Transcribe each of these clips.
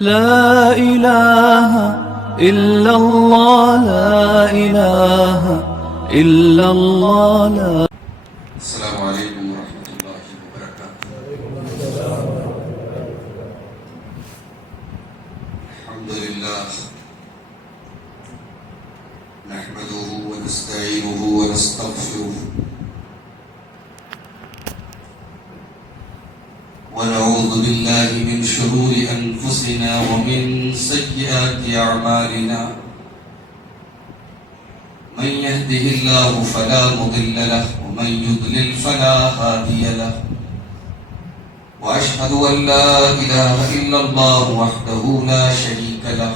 لا إله إلا الله لا إله إلا الله لا. السلام عليكم ورحمة الله وبركاته. الحمد لله نحمده ونستعينه ونستغفره ونعوذ بالله من شرور أنفسنا ومن سيئات أعمالنا. من يهده الله فلا مضل له ومن يضلل فلا هادي له. وأشهد أن لا إله إلا الله وحده لا شريك له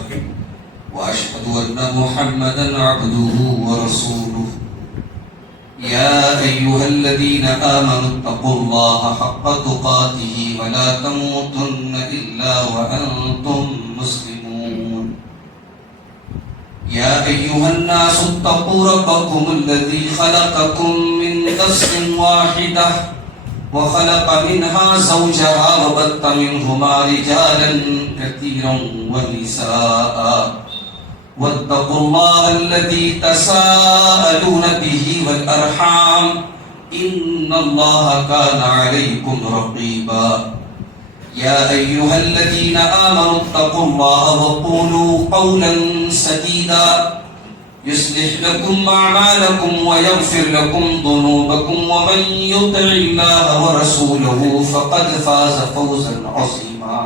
وأشهد أن محمدا عبده ورسوله. يا أيها الذين آمنوا اتقوا الله حق تقاته ولا تموتن إلا وأنتم مسلمون. يا أيها الناس اتقوا ربكم الذي خلقكم من نفس واحدة وخلق منها زوجها وبث منهما رجالا كثيرا ونساء. واتقوا الله الذي تساءلون به والأرحام إن الله كان عليكم رقيبا. يا أيها الذين آمنوا اتقوا الله وقولوا قولا سديدا يصلح لكم أعمالكم ويغفر لكم ذنوبكم ومن يطع الله ورسوله فقد فاز فوزا عظيما.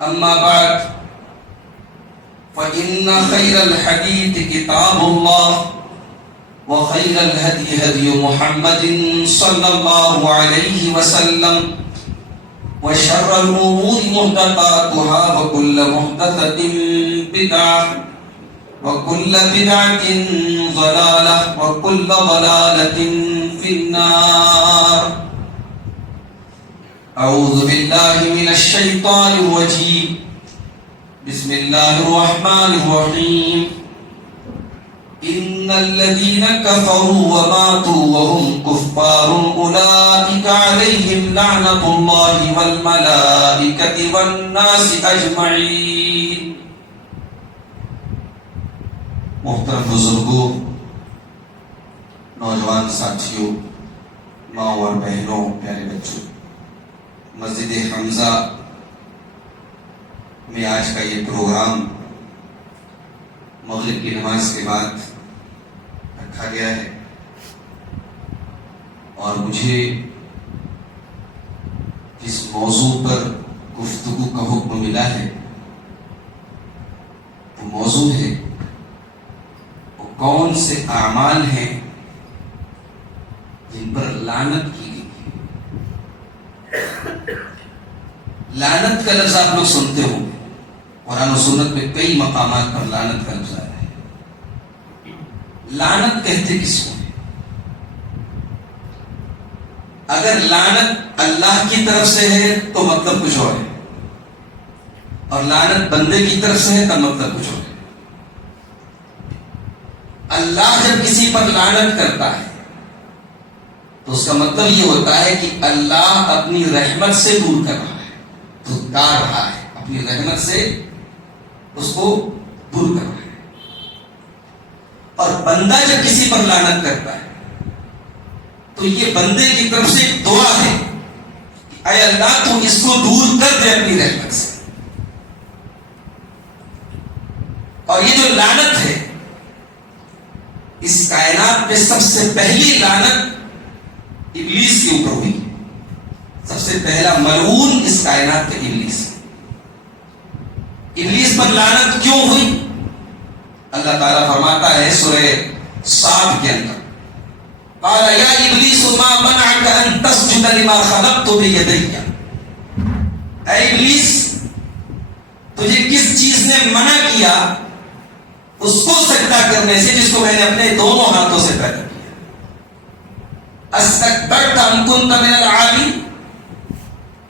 أما بعد فإن خير الحديث كتاب الله وخير الهدي هدي محمد صلى الله عليه وسلم وشر الأمور محدثاتها وكل محدثة بدعة وكل بدعة ضلالة وكل ضلالة في النار. أعوذ بالله من الشيطان الرجيم. بسم الله الرحمن الرحيم. إن الذين كفروا وماتوا وهم كفار أولئك عليهم لعنة الله والملائكة والناس أجمعين. محترم بزرگوں، نوجوان ساتھیوں، ماں اور بہنوں، پیارے بچوں، مسجد حمزہ میں آج کا یہ پروگرام مغرب کی نماز کے بعد رکھا گیا ہے اور مجھے جس موضوع پر گفتگو کا حکم ملا ہے وہ موضوع ہے وہ کون سے اعمال ہیں جن پر لعنت کی گئی ہے. لعنت کا لفظ آپ لوگ سنتے ہو، قرآن و سنت میں کئی مقامات پر لعنت کا لفظ آیا ہے. لعنت کہتے کس کو ہے؟ اگر لعنت اللہ کی طرف سے ہے تو مطلب کچھ اور ہے، اور لعنت بندے کی طرف سے ہے تو مطلب کچھ اور ہے. اللہ جب کسی پر لعنت کرتا ہے تو اس کا مطلب یہ ہوتا ہے کہ اللہ اپنی رحمت سے دور کر رہا ہے، دھتکار رہا ہے، اپنی رحمت سے اس کو دور کر رہا ہے. اور بندہ جب کسی پر لعنت کرتا ہے تو یہ بندے کی طرف سے ایک دعا ہے کہ اے اللہ تو اس کو دور کر دے اپنی رحمت سے. اور یہ جو لعنت ہے اس کائنات میں سب سے پہلی لعنت ابلیس کے اوپر ہوئی. سب سے پہلا ملعون اس کائنات کا ابلیس. ابلیس پر لعنت کیوں ہوئی؟ اللہ تعالیٰ فرماتا ہے سورہ صاد کے اندر، قال یا ابلیس ما منعک ان تسجد لما خلقت بیدی. اے ابلیس، تجھے کس چیز نے منع کیا اس کو سجدہ کرنے سے جس کو میں نے اپنے دونوں ہاتھوں سے پیدا کیا؟ استکبرت ام کنت من العالین.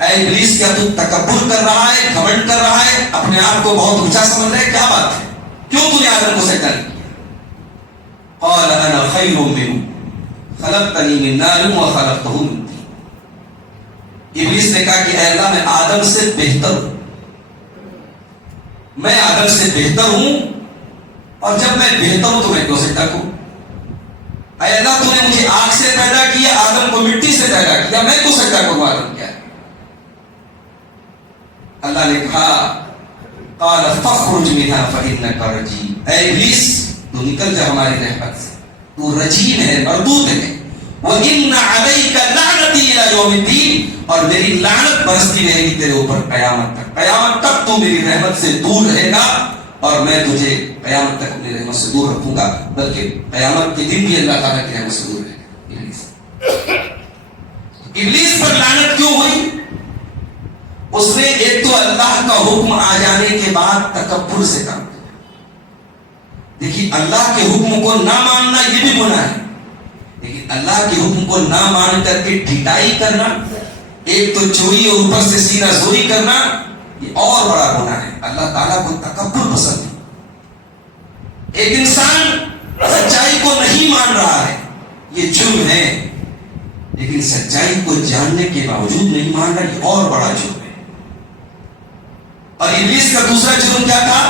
اے ابلیس، کیا تو تکبر کر رہا ہے، گھمنڈ کر رہا ہے، اپنے آپ کو بہت اونچا سمجھ رہا ہے؟ کیا بات ہے، کیوں تو نے آدم کو سجدہ نہیں کیا؟ قال انا خیر منہ خلقتنی من نار وخلقته من طین. ابلیس نے کہا کہ اے اللہ، میں آدم سے بہتر ہوں، میں آدم سے بہتر ہوں، اور جب میں بہتر ہوں تو میں کیوں سجدہ کروں؟ اے اللہ تو نے مجھے آگ سے پیدا کیا، آدم کو مٹی سے پیدا کیا، میں کیوں سجدہ کروں آدم کیا ہے؟ اللہ نے کہا قال فاخرج منها فإنك رجيم، اے ابلیس تو نکل جا ہماری رحمت سے، تو رجیم ہے، مردود ہے، وَإِنَّ عَلَيْكَ لَعْنَتِي إِلَى يَوْمِ الدِّينِ، اور میری لعنت برستی رہے گی تیرے اوپر قیامت تک، قیامت تک تو میری رحمت سے دور رہے گا، اور میں تجھے قیامت تک اپنی رحمت سے دور رکھوں گا، بلکہ قیامت کے دن بھی اللہ تعالیٰ کی رحمت سے دور رہے گا۔ ابلیس پر لعنت کیوں ہوئی؟ اس نے ایک تو اللہ کا حکم آ جانے کے بعد تکبر سے کام کیا۔ دیکھیے اللہ کے حکم کو نہ ماننا یہ بھی گناہ ہے، لیکن اللہ کے حکم کو نہ مان کر کے ڈھٹائی کرنا، ایک تو چوری اور اوپر سے سینہ زوری کرنا، یہ اور بڑا گناہ ہے۔ اللہ تعالیٰ کو تکبر پسند ہے۔ ایک انسان سچائی کو نہیں مان رہا ہے، یہ جرم ہے، لیکن سچائی کو جاننے کے باوجود نہیں مان رہا، یہ اور بڑا جرم ہے۔ اور ابلیس کا دوسرا جرم کیا تھا؟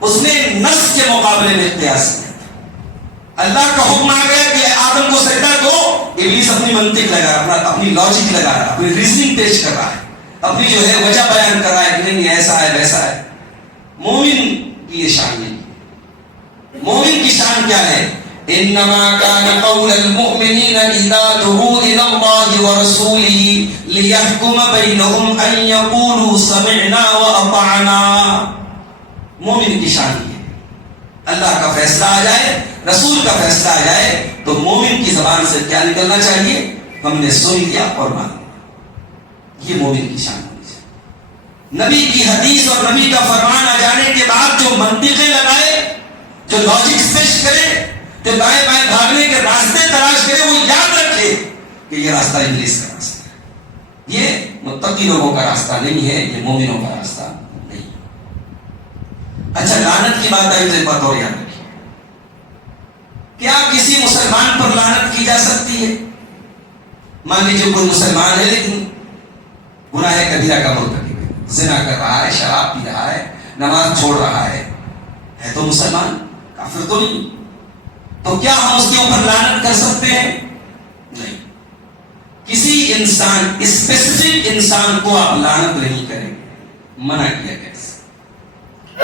اس نے نص کے مقابلے میں قیاس کیا۔ اللہ کا حکم آ گیا کہ آدم کو سجدہ دو، ابلیس اپنی منطق لگا رہا، اپنی لاجک لگا رہا، اپنی ریزننگ پیش کر رہا ہے، اپنی جو ہے وجہ بیان کر رہا ہے کہ نہیں ایسا ہے ویسا ہے۔ مومن کی یہ شان نہیں۔ مومن کی شان کیا ہے؟ انما كان قول المؤمنين اذا دعوا الى الله ورسوله ليحكم بينهم ان يقولوا سمعنا واطعنا۔ مومن کی شان یہ ہے، اللہ کا فیصلہ آ جائے، رسول کا فیصلہ آ جائے تو مومن کی زبان سے کیا نکلنا چاہیے؟ ہم نے سن لیا اور مان لیا۔ یہ مومن کی شان ہونی چاہیے۔ نبی کی حدیث اور نبی کا فرمان آ جانے کے بعد جو منطقیں لگائے، جو لاجکس پیش کرے، جو دائیں بائیں بھاگنے کے راستے تلاش کرے، وہ یاد رکھے کہ یہ راستہ ابلیس کا راستہ ہے، یہ متقی لوگوں کا راستہ نہیں ہے، یہ مومنوں کا راستہ نہیں۔ اچھا لعنت کی بات آئی تو ایک بات اور یاد رکھیے، کیا کسی مسلمان پر لعنت کی جا سکتی ہے؟ مان لیجیے کوئی مسلمان ہے لیکن گناہ کبیرہ کا مرتکب ہے، زنا کر رہا ہے، شراب پی رہا ہے، نماز چھوڑ رہا ہے تو مسلمان، کافر تو نہیں، تو کیا ہم اس کے اوپر لعنت کر سکتے ہیں؟ نہیں۔ کسی انسان، اسپیسیفک انسان کو آپ لعنت نہیں کریں، منع کیا گیا۔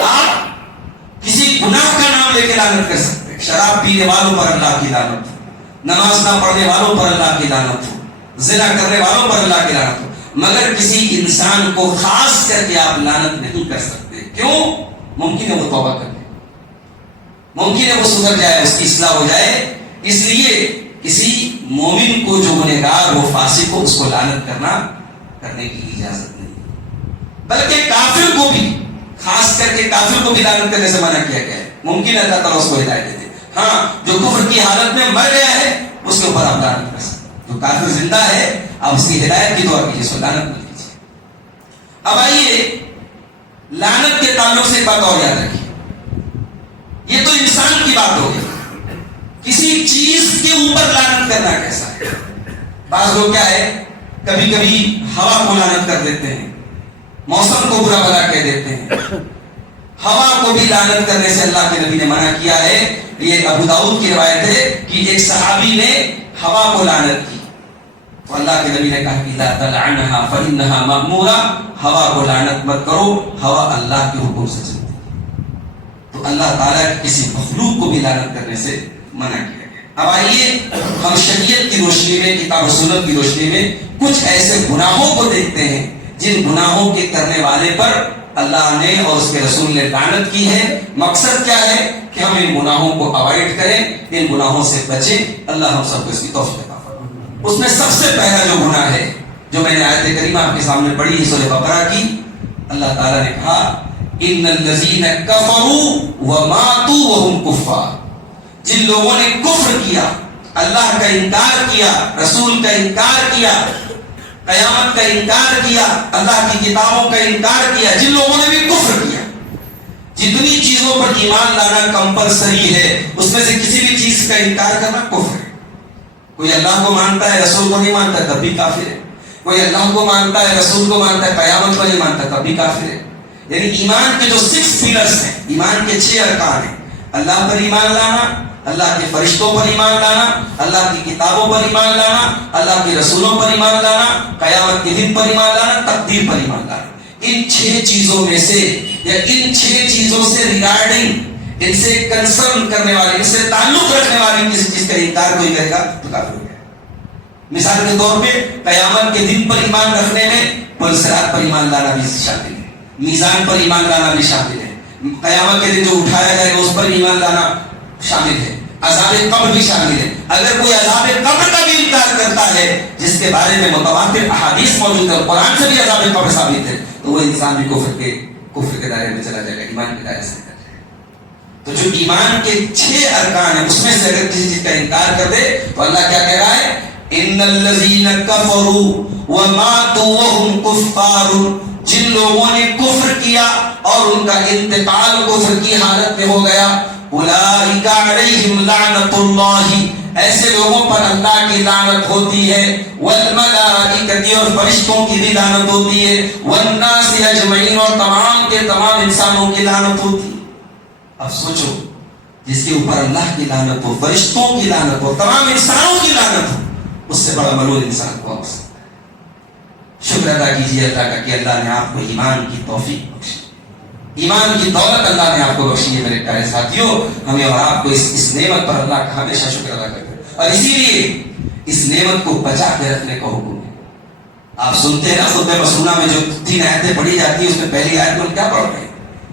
آپ کسی گناہ کا نام لے کے لعنت کر سکتے ہیں، شراب پینے والوں پر اللہ کی لعنت ہو، نماز نہ پڑھنے والوں پر اللہ کی لعنت ہو، زنا کرنے والوں پر اللہ کی لعنت ہو، مگر کسی انسان کو خاص کر کے آپ لعنت نہیں کر سکتے۔ کیوں؟ ممکن ہے وہ توبہ کر لے، ممکن ہے وہ سدھر جائے، اس کی اصلاح ہو جائے، اس لیے کسی مومن کو جو گنہگار ہو، فاسق ہو، اس کو لعنت کرنے کی اجازت نہیں، بلکہ کافر کو بھی، خاص کر کے کافر کو بھی لعنت کرنے سے منع کیا گیا ہے۔ ممکن ہے اللہ تعالیٰ اس کو ہدایت دے دے، ہاں جو کفر کی حالت میں مر گیا ہے اس کے اوپر آپ لعنت کر سکتے، جو کافر زندہ ہے آپ اس کی ہدایت کی دعا کیجیے، اس کو لعنت نہ کیجیے۔ اب آئیے لعنت کے تعلق سے ایک بات اور یاد رکھیے، یہ تو انسان کی بات ہو گئی، کسی چیز کے اوپر لعنت کرنا کیسا ہے؟ بعض لوگ کیا ہے، کبھی کبھی ہوا کو لعنت کر دیتے ہیں، موسم کو برا بھلا کہہ دیتے ہیں۔ ہوا کو بھی لعنت کرنے سے اللہ کے نبی نے منع کیا ہے۔ یہ ابو داؤد کی روایت ہے کہ ایک صحابی نے ہوا کو لعنت کی تو اللہ کے نبی نے کہا کہ لا تلعنها فإنها مأمورة، ہوا کو لعنت مت کرو، ہوا اللہ کے حکم سے چلتی ہے۔ تو اللہ تعالیٰ کی کسی مخلوق کو بھی لعنت کرنے سے منع کیا گیا۔ اب آئیے ہم شریعت کی روشنی میں، کتاب و سنت کی روشنی میں کچھ ایسے گناہوں کو دیکھتے ہیں جن گناہوں کے کرنے والے پر اللہ نے اور اس کے رسول نے لعنت کی ہے۔ مقصد کیا ہے کہ ہم ان گناہوں کو اوائڈ کریں، ان گناہوں سے بچیں۔ اللہ ہم سب کو اس کی توفیق عطا فرمائے۔ اس میں سب سے پہلا جو گناہ ہے، جو میں نے آیت کریمہ آپ کے سامنے پڑھی سورہ بقرہ کی، اللہ تعالیٰ نے کہا ان الذین کفروا وماتوا وهم کفار، جن لوگوں نے کفر کیا، اللہ کا انکار کیا، رسول کا انکار کیا، قیامت کا انکار کیا، اللہ کی کتابوں کا انکار کیا، جن لوگوں نے بھی کفر کیا۔ جتنی چیزوں پر ایمان لانا کمپلسری ہے، اس میں سے کسی بھی چیز کا انکار کرنا کفر ہے۔ کوئی اللہ کو مانتا ہے رسول کو نہیں مانتا تب بھی کافر ہے، کوئی اللہ کو مانتا ہے رسول کو مانتا ہے قیامت کو نہیں مانتا تب بھی کافر ہے۔ یعنی ایمان کے جو 6 پلرز ہیں، ایمان کے 6 ارکان ہیں، اللہ پر ایمان لانا، اللہ کے فرشتوں پر ایمان لانا، اللہ کی کتابوں پر ایمان لانا، اللہ کے رسولوں پر ایمان لانا، قیامت کے دن پر ایمان لانا، تقدیر پر ایمان لانا۔ ان 6 چیزوں میں سے یا ان 6 چیزوں سے ریگارڈنگ، ان سے کنسرن کرنے والے، ان سے تعلق رکھنے والے کسی چیز کا انکار کوئی کرے گا تو کافر ہو گیا۔ مثال کے طور پہ قیامت کے دن پر ایمان رکھنے میں پلسرات پر ایمان لانا بھی شامل ہے، میزان پر ایمان لانا بھی شامل ہے، قیامت کے دن جو اٹھایا جائے گا اس پر ایمان لانا شامل ہے، عذاب قبر بھی شامل ہے۔ اگر کوئی عذاب قبر کا بھی انکار کرتا ہے جس کے بارے میں متواتر احادیث موجود ہے، قرآن سے بھی عذاب قبر ثابت ہے، تو وہ انسان بھی کفر کے دائرے میں چلا جائے گا، ایمان کے دائرے سے نکل جائے گا۔ تو جو ایمان کے 6 ارکان ہیں اس میں سے اگر کسی چیز کا انکار کر دے تو اللہ کیا کہہ رہا ہے؟ ان الذین کفروا وماتوا وهم کفار، جن لوگوں نے کفر کیا اور ان کا انتقال کفر کی حالت میں ہو گیا، اولئک علیہم لعنت اللہ، ایسے لوگوں پر اللہ کی لعنت ہوتی ہے، والملائکۃ، اور فرشتوں کی بھی لعنت ہوتی ہے، والناس اجمعین، اور تمام کے تمام انسانوں کی لعنت ہوتی ہے۔ اب سوچو، جس کے اوپر اللہ کی لعنت ہو، فرشتوں کی لعنت ہو، تمام انسانوں کی لعنت ہو، اس سے بڑا ملعون انسان کو ہو سکتا ہے۔ شکر ادا کیجیے اللہ کا کہ اللہ نے آپ کو ایمان کی توفیق بخشی، ایمان کی دولت اللہ نے آپ کو بخشی ہے۔ میرے پیارے ساتھیوں، ہمیں اور آپ کو اس نعمت پر اللہ کا ہمیشہ شکر ادا کرتے ہیں، اور اسی لیے اس نعمت کو بچا کے رکھنے کا حکم ہے۔ آپ سنتے ہیں نا خطبہ مسنونہ میں جو 3 آیتیں پڑھی جاتی ہیں، اس میں پہلی آیت میں کیا پڑھتے ہیں؟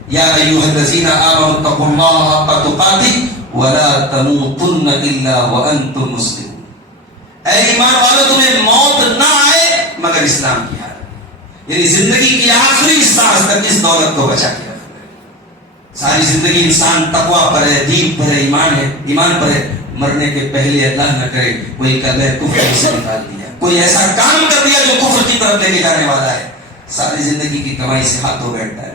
یا ایھا الذین آمنوا اتقوا اللہ حق تقاتہ ولا تموتن الا وانتم مسلمون، اے ایمان والو تمہیں موت نہ آئے مگر اسلام کی حالت، یعنی زندگی کی آخری سانس تک اس دولت کو بچا کے رکھنا ہے۔ ساری زندگی انسان تقویٰ پر ہے، دین پر ہے، ایمان پر ہے، مرنے کے پہلے اللہ نہ کرے کوئی کلمہ کفر سے نکال دیا، کوئی ایسا کام کر دیا جو کفر کی طرف لے کے جانے والا ہے، ساری زندگی کی کمائی سے ہاتھ دھو بیٹھتا ہے۔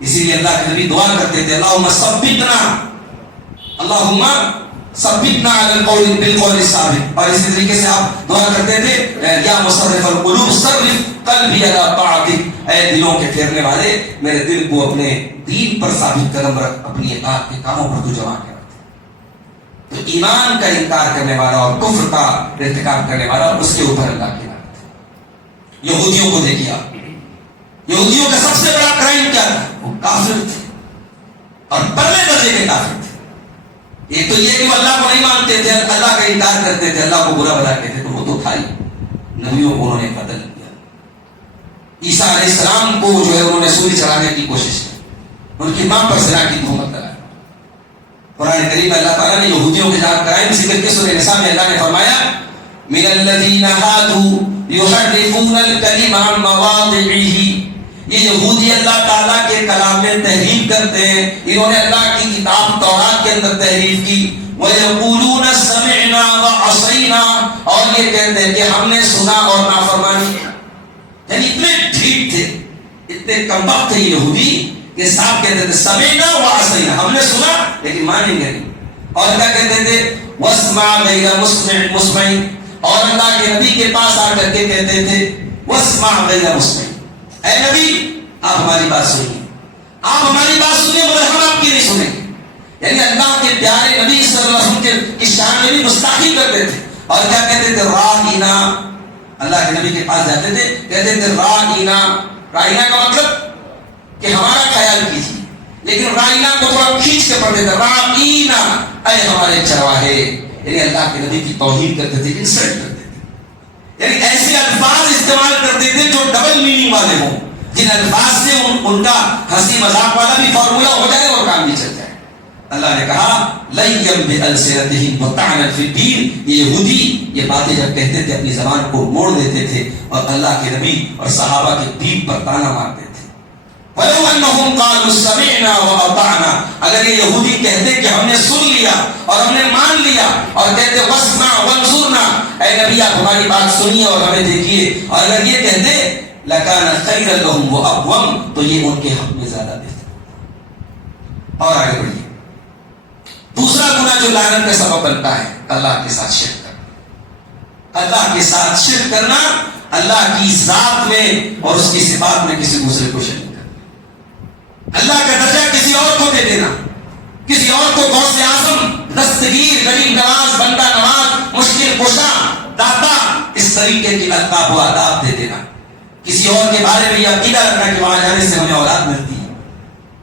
اسی لیے اللہ کے نبی دعا کرتے تھے، اللہم ثبتنا، اللہم ثبتنا علی القول بالقول الثابت، اور اسی طریقے سے آپ دعا کرتے تھے، یا مصرف القلوب صرف قلبی علی طاعتک، اے دلوں کے پھیرنے والے میرے دل کو اپنے دین پر ثابت قدم رکھ، اپنی اطاعت کے کاموں پر تو جمع کر۔ تو ایمان کا انکار کرنے والا اور کفر کا ارتکاب کرنے والا، اس کے اوپر اللہ کی لعنت ہے۔ یہودیوں کو دیکھیے آپ، یہودیوں کا سب سے بڑا کرائم کیا تھا؟ وہ کافر تھے، اور پہلے درجے کے کافر تھے۔ ایک تو یہ کہ وہ اللہ کو نہیں مانتے تھے، اللہ کا انکار کرتے تھے، اللہ کو برا بلاتے تھے، تو وہ تو تھا ہی، نبیوں کو انہوں نے قتل کیا، عیسیٰ علیہ السلام کو جو ہے انہوں نے سولی چڑھانے کی کوشش کی، ان کی ماں پر زنا کی تہمت لگائی۔ قرآن کریم میں اللہ تعالیٰ نے یہودیوں کے جہاں کرائم ذکر کے سورہ نساء میں اللہ نے فرمایا، من الذین ہادوا یحرفون الکلم عن مواضعہ، یہ یہودی اللہ تعالیٰ کے کلام میں تحریف کرتے ہیں، انہوں نے اللہ کی کتاب تورات کے اندر تحریف کی، وَيَقُولُونَ سَمِعْنَا وَعَصَيْنَا، اور یہ کہتے ہیں کہ ہم نے سنا اور نافرمانی کی۔ یعنی اتنے ڈھیٹ تھے، اتنے کمبخت تھے یہودی کہ صاحب کہتے تھے سَمِعْنَا وَعَصَيْنَا، ہم نے سنا لیکن مانیں گے نہیں، اور کیا کہتے تھے وَاسْمَعْ غَيْرَ مُسْمِعٍ، اور اللہ کے نبی کے پاس آ کر کے کہتے تھے وَاسْمَعْ غَيْرَ مُسْمِعٍ، اے نبی آپ ہماری بات سنیے، آپ ہماری بات سنیے مگر ہم آپ کی نہیں سنیں گے۔ یعنی اللہ کے پیارے نبی صلی اللہ علیہ وسلم کی شان میں بھی گستاخی کرتے تھے، اور کیا کہتے تھے رائینا، اللہ کے نبی کے پاس جاتے تھے کہتے تھے رائینا، رائینا کا مطلب کہ ہمارا خیال کیجیے، لیکن رائینا کو تھوڑا کھینچ کے پڑھتے تھے رائینا، اے ہمارے چرواہے، یعنی اللہ کے نبی کی توہین کرتے تھے، انسلٹ کرتے تھے، یعنی ایسے الفاظ استعمال کرتے تھے جو ڈبل میننگ والے ہوں، جن الفاظ سے ان کا ہنسی مذاق والا بھی فارمولا ہو جائے اور کام بھی چل جائے۔ اللہ نے کہا لَيَّمْ بِأَلْسِنَتِهِمْ وَطَعْنًا فِي الدِّينِ، یہ یہودی یہ باتیں جب کہتے تھے اپنی زبان کو موڑ دیتے تھے اور اللہ کے نبی اور صحابہ کے دین پر تانا مارتے تھے۔ وَلَوْ أَنَّهُمْ قَالُوا سَمِعْنَا وَأَطَعْنَا، اگر یہ یہودی کہتے کہ ہم نے سن لیا اور ہم نے مان لیا، اور کہتے وَاسْمَعْ وَانْظُرْنَا، اے نبی آپ ہماری بات سنیے اور ہمیں دیکھیے، اور اگر یہ کہتے لَكَانَ خَيْرًا لَهُمْ وَأَقْوَمَ، تو یہ ان کے حق میں زیادہ بہتر۔ اور آگے بڑھیے، دوسرا گناہ جو لعنت کا سبب بنتا ہے اللہ کے ساتھ شرک کرنا۔ اللہ کے ساتھ شرک کرنا، اللہ کی ذات میں اور اس کی صفات میں کسی دوسرے کو شریک کرنا۔ طریقے کی القاب و آداب دے دینا، کسی اور کے بارے میں یہ عقیدہ رکھنا کہ وہاں جانے سے ہمیں اولاد ملتی ہے،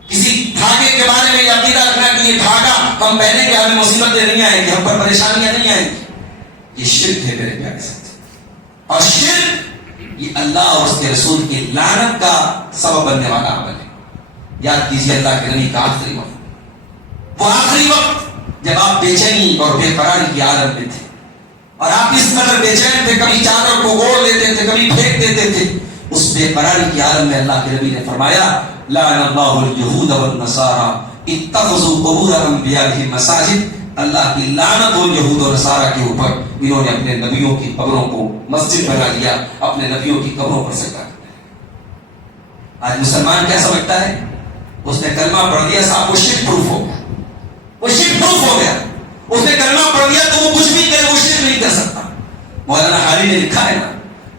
کسی دھاگے کے بارے میں یہ عقیدہ رکھنا کہ یہ دھاگا ہم پہنیں گے ہمیں مصیبتیں نہیں آئیں گی، ہم پر پریشانیاں نہیں آئیں گی، یہ شرک ہے میرے پیارے ساتھی۔ اور شرک یہ اللہ اور اس کے رسول کی لعنت کا سبب بننے والا عمل ہے۔ یاد کیجیے اللہ کے نبی کا آخری وقت، وہ آخری وقت جب آپ بے چینی اور بے قراری کی عالم میں تھے، اور آپ اس قدر بے چین تھے، کبھی چادر کو اوڑھ لیتے تھے، کبھی پھینک دیتے تھے، اس بے قراری کی عالم میں اللہ کے نبی نے فرمایا لعن اللہ اليہود والنصارى اتخذوا قبور انبیائهم مساجد، اللہ کی لعنت ہو یہود و نصارہ کے اوپر، انہوں نے اپنے نبیوں کی قبروں کو مسجد بنا لیا، اپنے نبیوں کی قبروں پر سجدہ کرتے۔ آج مسلمان کیا سمجھتا ہے؟ اس نے کلمہ پڑھ لیا صاحب وہ شرک پروف ہو گیا، وہ شرک پروف ہو گیا، اس نے کلمہ پڑھ لیا تو وہ کچھ بھی کرے وہ شرک نہیں کر سکتا۔ مولانا حالی نے لکھا ہے نا،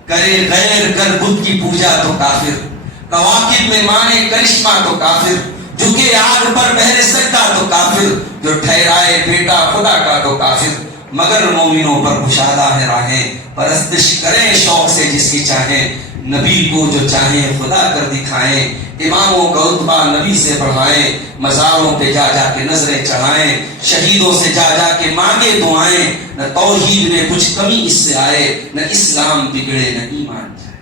کرے غیر کر بدھ کی پوجا تو کافر، کواکب میں مانے کرشمہ تو کافر، جھکے آگ پر بہرے سجدہ تو کافر، جو ٹھہرائے بیٹا خدا کا تو کافر، مگر مومنوں پر کشادہ ہے راہیں، پرستش کریں شوق سے جس کی چاہیں، نبی کو جو چاہیں خدا کر دکھائیں، اماموں کا رتبہ نبی سے بڑھائیں، مزاروں پہ جا جا کے نظریں چڑھائیں، شہیدوں سے جا جا کے مانگے دعائیں، نہ توحید میں کچھ کمی اس سے آئے، نہ اسلام بگڑے نہ ایمان جائے۔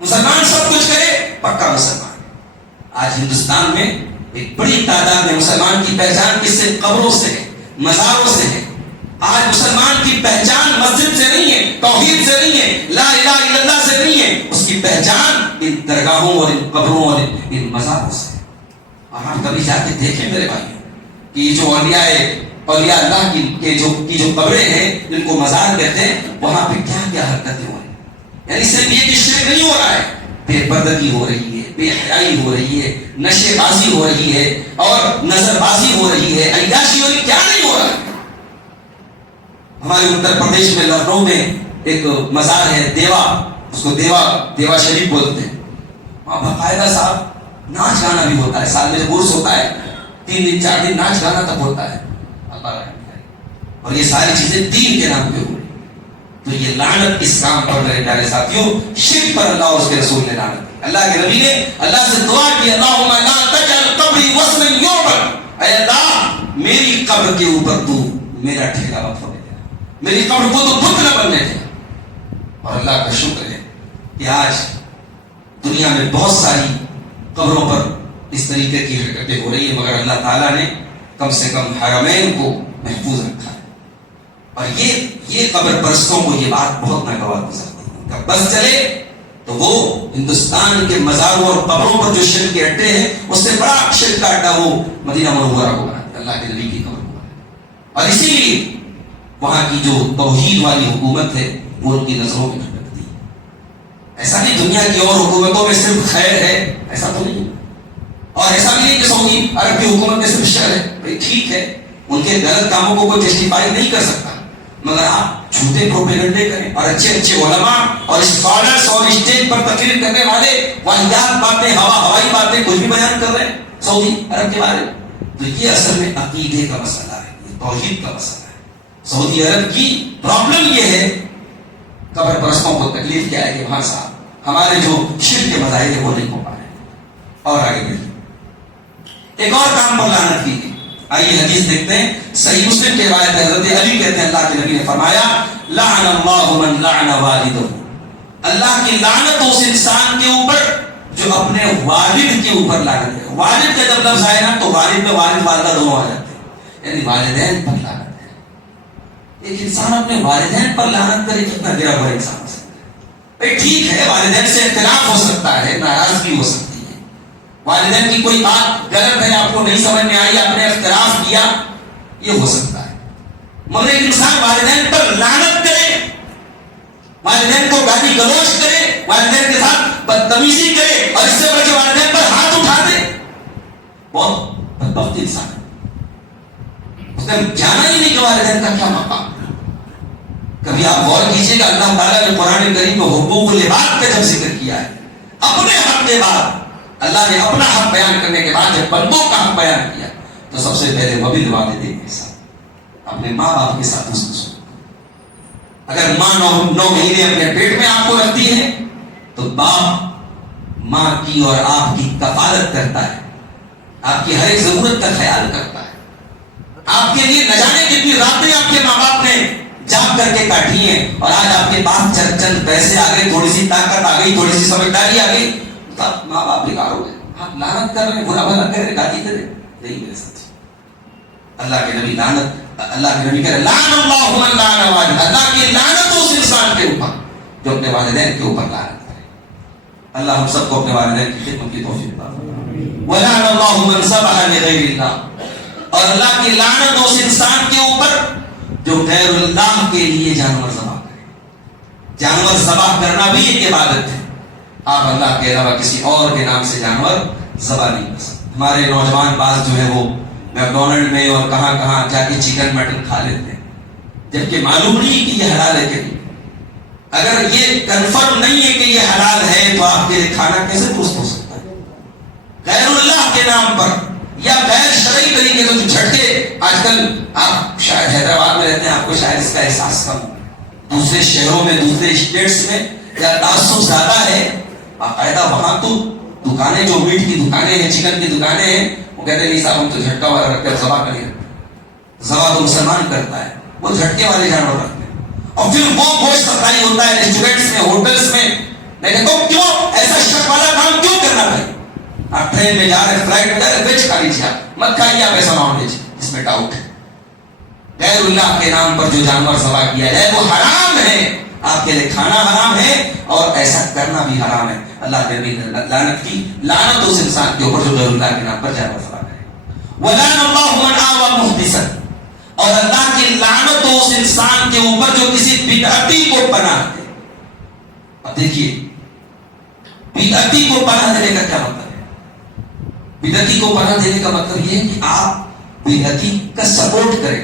مسلمان سب کچھ کرے، پکا مسلمان۔ آج ہندوستان میں ایک بڑی تعداد میں مسلمان کی پہچان کس سے؟ قبروں سے ہے، مزاروں سے ہے۔ آج مسلمان کی پہچان مسجد سے نہیں ہے، توحید سے نہیں ہے، لا الہ الا اللہ سے نہیں ہے، اس کی پہچان ان درگاہوں اور ان قبروں اور ان مزاروں سے۔ اور آپ کبھی جا کے دیکھیں میرے بھائی کہ یہ جو اولیاء اللہ کی جو قبریں ہیں جن کو مزار کہتے ہیں، وہاں پہ کیا کیا حرکتیں ہو رہی ہیں۔ یعنی صرف یہ کہ شرک نہیں ہو رہا ہے، بے پردگی ہو رہی ہے، بے حیائی ہو رہی ہے، نشے بازی ہو رہی ہے، اور نظر بازی ہو رہی ہے، عیاشی ہو رہی ہے، کیا نہیں ہو رہا ہے۔ ہمارے اتر پردیش میں لکھنؤ میں ایک مزار ہے دیوا، اس کو دیوا شریف بولتے ہیں، وہاں باقاعدہ صاحب ناچ گانا بھی ہوتا ہے، سال میں جو عرس ہوتا ہے 3 دن 4 دن ناچ گانا تک ہوتا ہے، اور یہ ساری چیزیں دین کے نام پہ ہو رہی۔ تو یہ لعنت اس کام پر میرے پیارے ساتھیوں، شرک پر اللہ اور اس کے رسول نے لعنت کی۔ اللہ کے نبی نے اللہ سے دعا کی اللہم لا تجعل قبری وثنا یعبد، اے اللہ میری قبر کے اوپر تو میرا ٹھیکہ مت ہونے دینا، میری قبر کو تو بت نہ بننے دینا۔ اور اللہ کا شکر ہے کہ آج دنیا میں بہت ساری قبروں پر اس طریقے کی حرکتیں ہو رہی ہیں، مگر اللہ تعالیٰ نے کم سے کم حرمین کو محفوظ رکھا ہے۔ اور یہ قبر پرستوں کو یہ بات بہت ناگوار گزرتی ہے، جب بس چلے تو وہ ہندوستان کے مزاروں اور قبروں پر جو شرک کے اڈے ہیں، اس سے بڑا شرک کا اڈا وہ مدینہ منورہ کو بناتے، اللہ کے نبی کی قبر کو بناتے۔ اور اسی لیے وہاں کی جو توحید والی حکومت ہے وہ ان کی نظروں میں بھٹکتی ہے۔ ایسا نہیں دنیا کی اور حکومتوں میں صرف خیر ہے، ایسا تو نہیں، اور ایسا بھی نہیں کہ سعودی عرب کی حکومت میں صرف شر ہے۔ بھائی ٹھیک ہے، ان کے غلط کاموں کو کوئی جسٹیفائی نہیں کر سکتا، مگر آپ جھوٹے پروپیگنڈے کریں اور اچھے علماء اور اسکالرس اور اسٹیج پر تقریر کرنے والے واحدات باتیں، ہوائی باتیں کچھ بھی بیان کر رہے ہیں سعودی عرب کے بارے میں، تو یہ اصل میں عقیدے کا مسئلہ ہے، یہ توحید کا مسئلہ ہے۔ سعودی عرب کی پرابلم یہ ہے، قبر پرستوں کو تکلیف کیا ہے کہ وہاں صاحب ہمارے جو شرک کے مظاہر ہیں وہ نہیں ہو پا رہے۔ اور آگے بڑھیں، ایک اور کام پر لعنت کی گئی۔ آئیے حدیث دیکھتے ہیں، صحیح مسلم کی روایت ہے، حضرت علی کہتے ہیں اللہ کے نبی نے فرمایا لعن اللہ من لعن والدہ، اللہ کی لعنت اس انسان کے اوپر جو اپنے والد کے اوپر لعنت ہے۔ والد کا جب لفظ آئے نا تو والد میں والد والدہ دونوں آ جاتے ہیں، یعنی والدین پر لعنت ہے۔ ایک انسان اپنے والدین پر لعنت کرے، کتنا گرا ہوا انسان ہو سکتا ہے؟ بھائی ٹھیک ہے، والدین سے اختلاف ہو سکتا ہے، ناراضگی ہو سکتی ہے، والدین کی کوئی بات غلط ہے، آپ کو نہیں سمجھ میں آئی، آپ نے اختلاف کیا، یہ ہو سکتا ہے، مگر ایک انسان والدین پر لعنت کرے، والدین کو گالی گلوچ کرے، والدین کے ساتھ بدتمیزی کرے، اور اس سے بڑھ کے والدین پر ہاتھ اٹھا دے، بہت بدبخت انسان ہے۔ اس نے جانا ہی نہیں کہ والدین کا کیا مقام۔ کبھی آپ غور کیجیے گا اللہ تعالیٰ نے قرآن کریم میں حقوق العباد کا جب ذکر کیا ہے، اپنے حق کے بعد اللہ نے اپنا حق بیان کرنے کے بعد جب بندوں کا حق بیان کیا تو سب سے پہلے وبالوالدین کے ساتھ، اپنے ماں باپ کے ساتھ اس کو سنو۔ اگر ماں 9 مہینے اپنے پیٹ میں آپ کو رکھتی ہے تو باپ ماں کی اور آپ کی کفالت کرتا ہے، آپ کی ہر ایک ضرورت کا خیال کرتا ہے. آپ کے لیے نہ جانے کتنی راتیں آپ کے ماں باپ نے جاگ کر کے کاٹی ہیں، اور آج آپ کے پاس چند پیسے آ گئے، تھوڑی سی طاقت آ گئی، تھوڑی سی سمجھداری آ گئی، تو ماں باپ بیکار ہو گئے. آپ لعنت کر رہے ہیں، برا بھلا کر رہے ہیں، گالی دے رہے ہیں. نہیں میرے ساتھ اللہ کے نبی لعنت، اللہ کے نبی کہہ رہے لعن اللہ من لعن والدہ، اللہ کی لعنت اس انسان کے اوپر جو اپنے والدین کے اوپر لعنت کرے. اللہ ہم سب کو اپنے والدین کی خدمت کی توفیق عطا فرمائے. ولعن اللہ من ذبح لغیر اللہ، اور اللہ کی لعنت اس انسان کے اوپر جو غیر اللہ کے لیے جانور ذبح کرے. جانور ذبح کرنا بھی ایک عبادت ہے. آپ اللہ کے علاوہ کسی اور کے نام سے جانور ذبح نہیں کر سکتے. ہمارے نوجوان بعض جو ہے وہ میکڈونلڈ میں اور کہاں کہاں جا کے چکن مٹن کھا لیتے ہیں، جبکہ معلوم نہیں کہ یہ حلال ہے کہ نہیں. اگر یہ کنفرم نہیں ہے کہ یہ حلال ہے تو آپ کے لیے کھانا کیسے درست ہو سکتا ہے؟ غیر اللہ کے نام پر یا غیر شرعی طریقے سے جو جھٹکے آج کل، آپ شاید حیدرآباد میں رہتے ہیں، آپ کو شاید اس کا احساس کم ہو. دوسرے شہروں میں، دوسرے اسٹیٹس میں یا تعصب زیادہ ہے. باقاعدہ وہاں تو دکانیں، جو میٹ کی دکانیں ہیں، چکن کی دکانیں ہیں، وہ کہتے ہیں نہیں صاحب ہم تو جھٹکا والا رکھتے ہیں، ذبح کریے. ذبح تو مسلمان کرتا ہے، وہ جھٹکے والے جانور رکھتے ہیں. اور پھر وہ گوشت سپلائی ہوتا ہے ریسٹورینٹس میں، ہوٹلس میں. میں کہتا ہوں کیوں ایسا شک والا کام کیوں کرنا بھائی؟ آپ ٹرین میں جا رہے ہیں، فلائٹ میں جا رہے ہیں، ویج کھا لیجیے، آپ مت کھائیے آپ ایسا نان ویج، اس میں ڈاؤٹ ہے. غیر اللہ کے نام پر جو جانور ذبح کیا جائے وہ حرام ہے. آپ کے لیے کھانا حرام ہے اور ایسا کرنا بھی حرام ہے. اللہ کے نبی نے لعنت کی، لعنت اس انسان کے اوپر جو غیر اللہ کے نام پر جانور ذبح کرے. وَلَعَنَ اللَّهُ مَنْ آوَى مُحْدِثًا، اور اللہ کی لعنت اس انسان کے اوپر جو کسی بدعتی کو پناہ دے. اب دیکھیے بدعتی کو پناہ دینے کا کیا مطلب ہے؟ بدعتی کو پناہ دینے کا مطلب یہ ہے کہ آپ بدعتی کا سپورٹ کریں،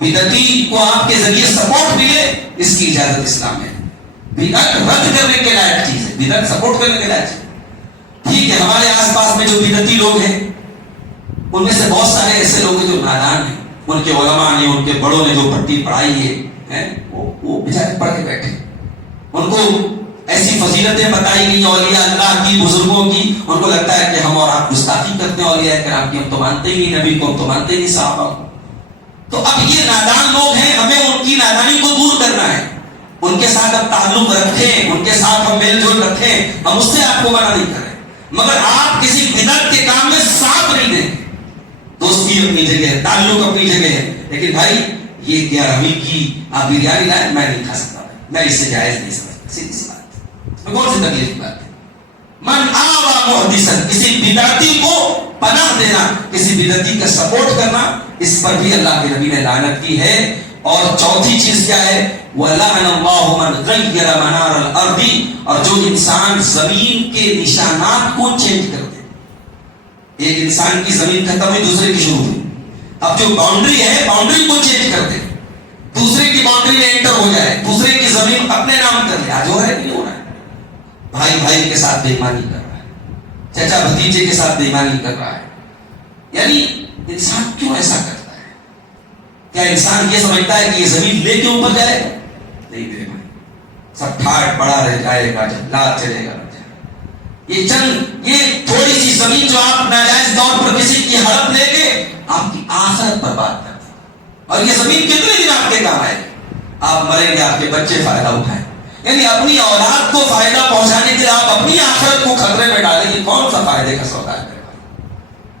بدعتی کو آپ کے ذریعے سپورٹ ملے، اس کی اجازت اسلام ہے. بدعت رد کرنے کے لائق چیز ہے، بدعت سپورٹ کرنے کے لائق چیز. ٹھیک ہے، ہمارے آس پاس میں جو بدعتی لوگ ہیں ان میں سے بہت سارے ایسے لوگ ہیں جو نادان ہیں. ان کے علماء نے، ان کے بڑوں نے جو پٹی پڑھائی ہے وہ بیچارے پڑھ کے بیٹھے. ان کو ایسی فضیلتیں بتائی گئی اولیاء اللہ کی، بزرگوں کی، ان کو لگتا ہے کہ ہم اور آپ گستاخی کرتے ہیں اولیاء کرام کی، ہم تو مانتے ہی نہیں نبی کو، ہم تو مانتے ہی نہیں صحابہ کو. تو اب یہ نادان لوگ ہیں، ہمیں ان کی نادانی کو دور کرنا ہے. ان کے ساتھ اب تعلق رکھیں، ان کے ساتھ ہم میل جول رکھیں، ہم اس سے آپ کو منع نہیں کر رہے، مگر آپ کسی بدعت کے کام میں ساتھ نہیں دیں. دوستی اپنی جگہ ہے، تعلق اپنی جگہ ہے، لیکن بھائی یہ 11ویں کی آپ بریانی لائیں، میں نہیں کھا سکتا، میں اس سے جائز نہیں سمجھتا. سیدھی سی بات ہے، کون سی تکلیف کی بات ہے؟ من آوى محدثا، کسی بدعتی کو پناہ دینا، کسی بدعتی کا سپورٹ کرنا، اس پر بھی اللہ کے نبی نے لعنت کی ہے. اور چوتھی چیز کیا ہے؟ وَلَعَنَ اللَّهُ مَنْ غَيَّرَ مَنَارَ الْأَرْضِ، اور جو انسان زمین کے نشانات کو چینج کر دے. ایک انسان کی زمین ختم ہوئی، دوسرے کی شروع ہوئی. اب جو باؤنڈری ہے، باؤنڈری کو چینج کر دے، دوسرے کی باؤنڈری میں انٹر ہو جائے، دوسرے کی زمین اپنے نام کر لے. آج ہو رہا ہے نہیں ہو رہا ہے؟ بھائی بھائی کے ساتھ بے ایمانی کر رہا ہے، چچا بھتیجے کے ساتھ بے ایمانی کر رہا ہے. یعنی انسان کیوں ایسا کرتا ہے؟ کیا انسان یہ سمجھتا ہے کہ یہ زمین لے کے اوپر جائے گا؟ نہیں میرے بھائی، سب ٹھاٹ پڑا رہ جائے گا، جب لات چلے گا. یہ تھوڑی سی زمین جو آپ ناجائز طور پر کسی کی ہڑپ لے کے آپ کی آخرت برباد کر دیں. اور یہ زمین کتنے دن آپ کے کام آئے گی؟ آپ مریں گے، آپ کے بچے فائدہ اٹھائیں. یعنی اپنی اولاد کو فائدہ پہنچانے کے لیے آپ اپنی آخرت کو خطرے میں ڈالیں گے، کون سا فائدے کا سودا کرے گا؟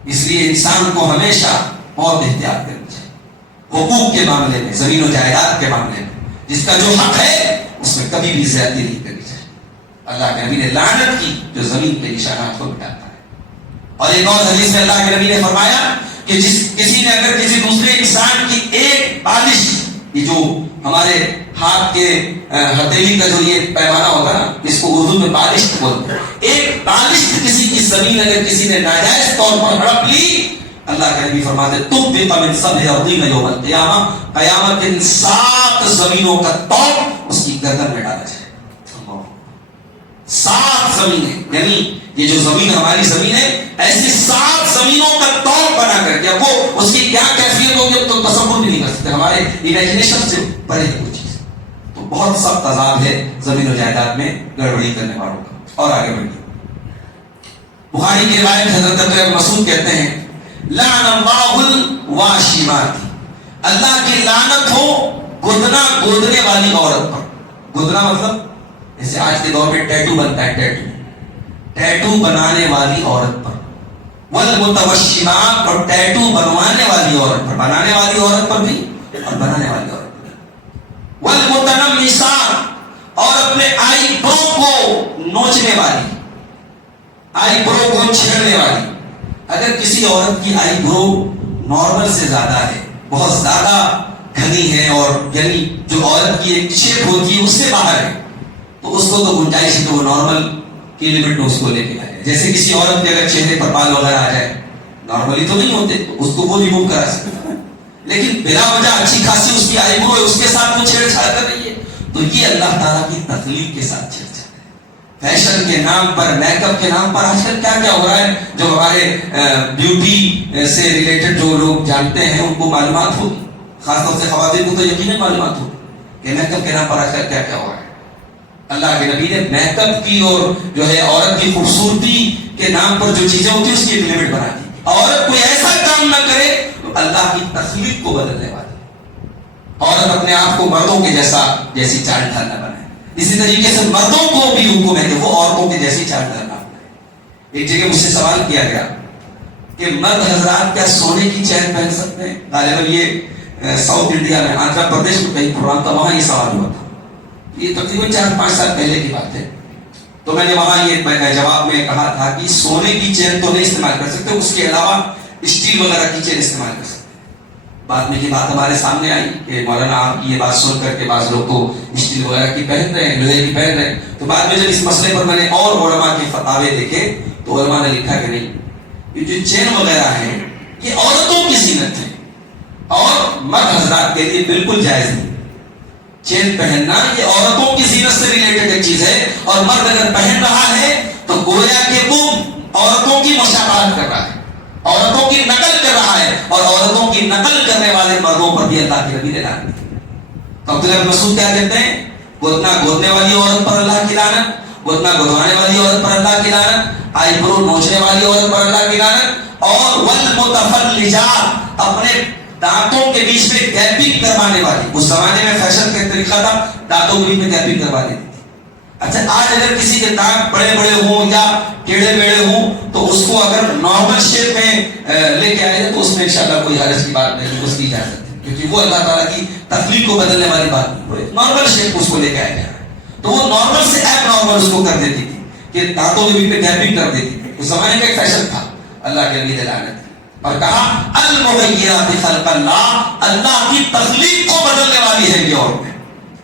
اس لیے انسان کو ہمیشہ بہت احتیاط کرنی چاہیے حقوق کے معاملے میں، زمین و جائیداد کے معاملے میں. جس کا جو حق ہے اس میں کبھی بھی زیادتی نہیں کرنی چاہیے. اللہ کے نبی نے لعنت کی جو زمین کے نشانات کو مٹاتا ہے. اور ایک اور حدیث میں اللہ کے نبی نے فرمایا کہ کسی نے اگر کسی دوسرے انسان کی ایک بالش، یہ جو ہمارے ہاتھ کے ہتھیلی کا جو یہ پیمانہ ہوتا ہے نا، اس کو اردو میں بالش بولتے ہیں، ایک بالش کسی کی زمین اگر کسی نے ناجائز طور پر ہڑپ لی، اللہ کے نبی فرماتے تُبِّقَ مِنْ سَبْعِ أَرْضِينَ يَوْمَ الْقِيَامَةِ، قیامت ان 7 زمینوں کا توق اس کی گردن میں ڈالا جائے. 7 زمینیں، یعنی یہ جو زمین ہماری زمین ہے، ایسی 7 زمینوں کا توق بنا کر کے وہ اس کی کیا کیفیت ہوگی اب تو تصور بھی نہیں کر سکتے، ہمارے امیجنیشن سے پرے کوئی چیز. بہت سخت عذاب ہے زمین و جائیداد میں گڑبڑی کرنے والوں کا. اور آگے بڑھیے. بخاری کی روایت حضرت عبداللہ بن مسعود کہتے ہیں لعن اللہ الواشمات، اللہ کی لعنت ہو گدنا گودنے والی عورت پر. گدنا مطلب جیسے آج کے دور پہ ٹیٹو بنتا ہے، ٹیٹو بنانے والی عورت پر. والمتوشمات، اور ٹیٹو بنوانے والی عورت پر، بنانے والی عورت پر بھی اور بنانے والی عورت پر. والمتنمسات، اور اپنے آئی برو کو نوچنے والی، آئی برو کو چھیڑنے والی. اگر کسی عورت کی آئی برو نارمل سے زیادہ ہے، بہت زیادہ گھنی ہے، اور یعنی جو عورت کی ایک شیپ ہوتی ہے اس سے باہر ہے، تو اس کو تو گنجائش ہے کہ وہ نارمل کی لمٹ میں اس کو لے کے آئے. جیسے کسی عورت کے اگر چہرے پر بال وغیرہ آ جائے، نارملی تو نہیں ہوتے، اس کو وہ ریموو کرا سکتے ہیں، لیکن بلا وجہ اچھی خاصی اس کی آئی برو ہے، اس کے ساتھ وہ چھیڑ چھاڑ کر رہی ہے، تو یہ اللہ تعالیٰ کی تخلیق کے ساتھ چھیڑ چھاڑ ہے. فیشن کے نام پر، میک اپ کے نام پر آج کل کیا کیا ہو رہا ہے، جو ہمارے بیوٹی سے ریلیٹڈ جو لوگ جانتے ہیں ان کو معلومات ہوگی، خاص طور سے خواتین کو تو یقیناً معلومات ہوگی کہ میک اپ کے نام پر آج کل کیا کیا ہو رہا ہے. اللہ کے نبی نے میک اپ کی اور جو ہے عورت کی خوبصورتی کے نام پر جو چیزیں ہوتی ہیں اس کی ایک لمٹ بنا دی. عورت کوئی ایسا کام نہ کرے تو اللہ کی تخلیق کو بدلنے والی. عورت اپنے آپ کو مردوں کے جیسی چال ڈھال نہ بنائے. اسی طریقے سے مردوں کو بھی حکم ہے کہ وہ عورتوں کے جیسی چال ڈھال نہ بنائے. ایک جگہ مجھ سے سوال کیا گیا کہ مرد حضرات کیا سونے کی چین پہن سکتے ہیں؟ غالباً یہ ساؤتھ انڈیا میں آندھرا پردیش میں کہیں پروگرام تھا، وہاں یہ سوال ہوا تھا. یہ تقریباً 4-5 سال پہلے کی بات ہے. تو میں نے وہاں یہ جواب میں کہا تھا کہ سونے کی چین تو نہیں استعمال کر سکتے، اس کے علاوہ اسٹیل وغیرہ کی چین استعمال کر سکتے. بعد میں یہ بات ہمارے سامنے آئی کہ مولانا آپ کی یہ بات سن کر کے بعض لوگ تو اسٹیل وغیرہ کی پہن رہے ہیں، لوہے کی پہن رہے ہیں. تو بعد میں جب اس مسئلے پر میں نے اور علماء کے فتاوے دیکھے تو علماء نے لکھا کہ نہیں، یہ جو چین وغیرہ ہے یہ عورتوں کی زینت ہے اور مرد حضرات کے لیے بالکل جائز نہیں. چین پہننا یہ عورتوں کی زینت سے ریلیٹڈ ایک چیز ہے، اور مرد اگر پہن رہا ہے تو گویا کہ وہ عورتوں کی مشابہت کر رہا ہے، عورتوں کی نقل کر رہا ہے، اور عورتوں کی نقل کرنے والے مردوں پر بھی اللہ کے نبی نے لعنت کی. تو عبداللہ بن مسعود کیا کہتے ہیں؟ گودنا گودنے والی عورت پر اللہ کی لعنت، گودنا گودوانے والی عورت پر اللہ کی لعنت، آئی برو نوچنے والی عورت پر اللہ کی لعنت، اور والمتفلجات، اپنے دانتوں کے بیچ میں گیپنگ کروانے والی. اس زمانے میں فیشن کا طریقہ تھا دانتوں کے بیچ میں گیپنگ کروا دیتی تھی. اچھا آج اگر کسی کے دانت بڑے بڑے ہوں یا ٹیڑھے میڑھے ہوں تو اس کو اگر نارمل شیپ میں لے کے آئے تو اس میں انشاءاللہ کوئی حرج کی بات نہیں، اس کی اجازت ہے، کیونکہ وہ اللہ تعالیٰ کی تخلیق کو بدلنے والی بات نہیں. نارمل شیپ اس کو لے کے آیا گیا تو وہ نارمل سے ایپ نارمل اس کو کر دیتی تھی کہ دانتوں کے بیچ میں گیپنگ کر دیتی تھی. اس زمانے کا ایک فیشن تھا. اللہ کے نبی نے لعنت کی اور کہا المغیرات خلق اللہ، اللہ کی تخلیق کو بدلنے والی ہے یہ عورتیں.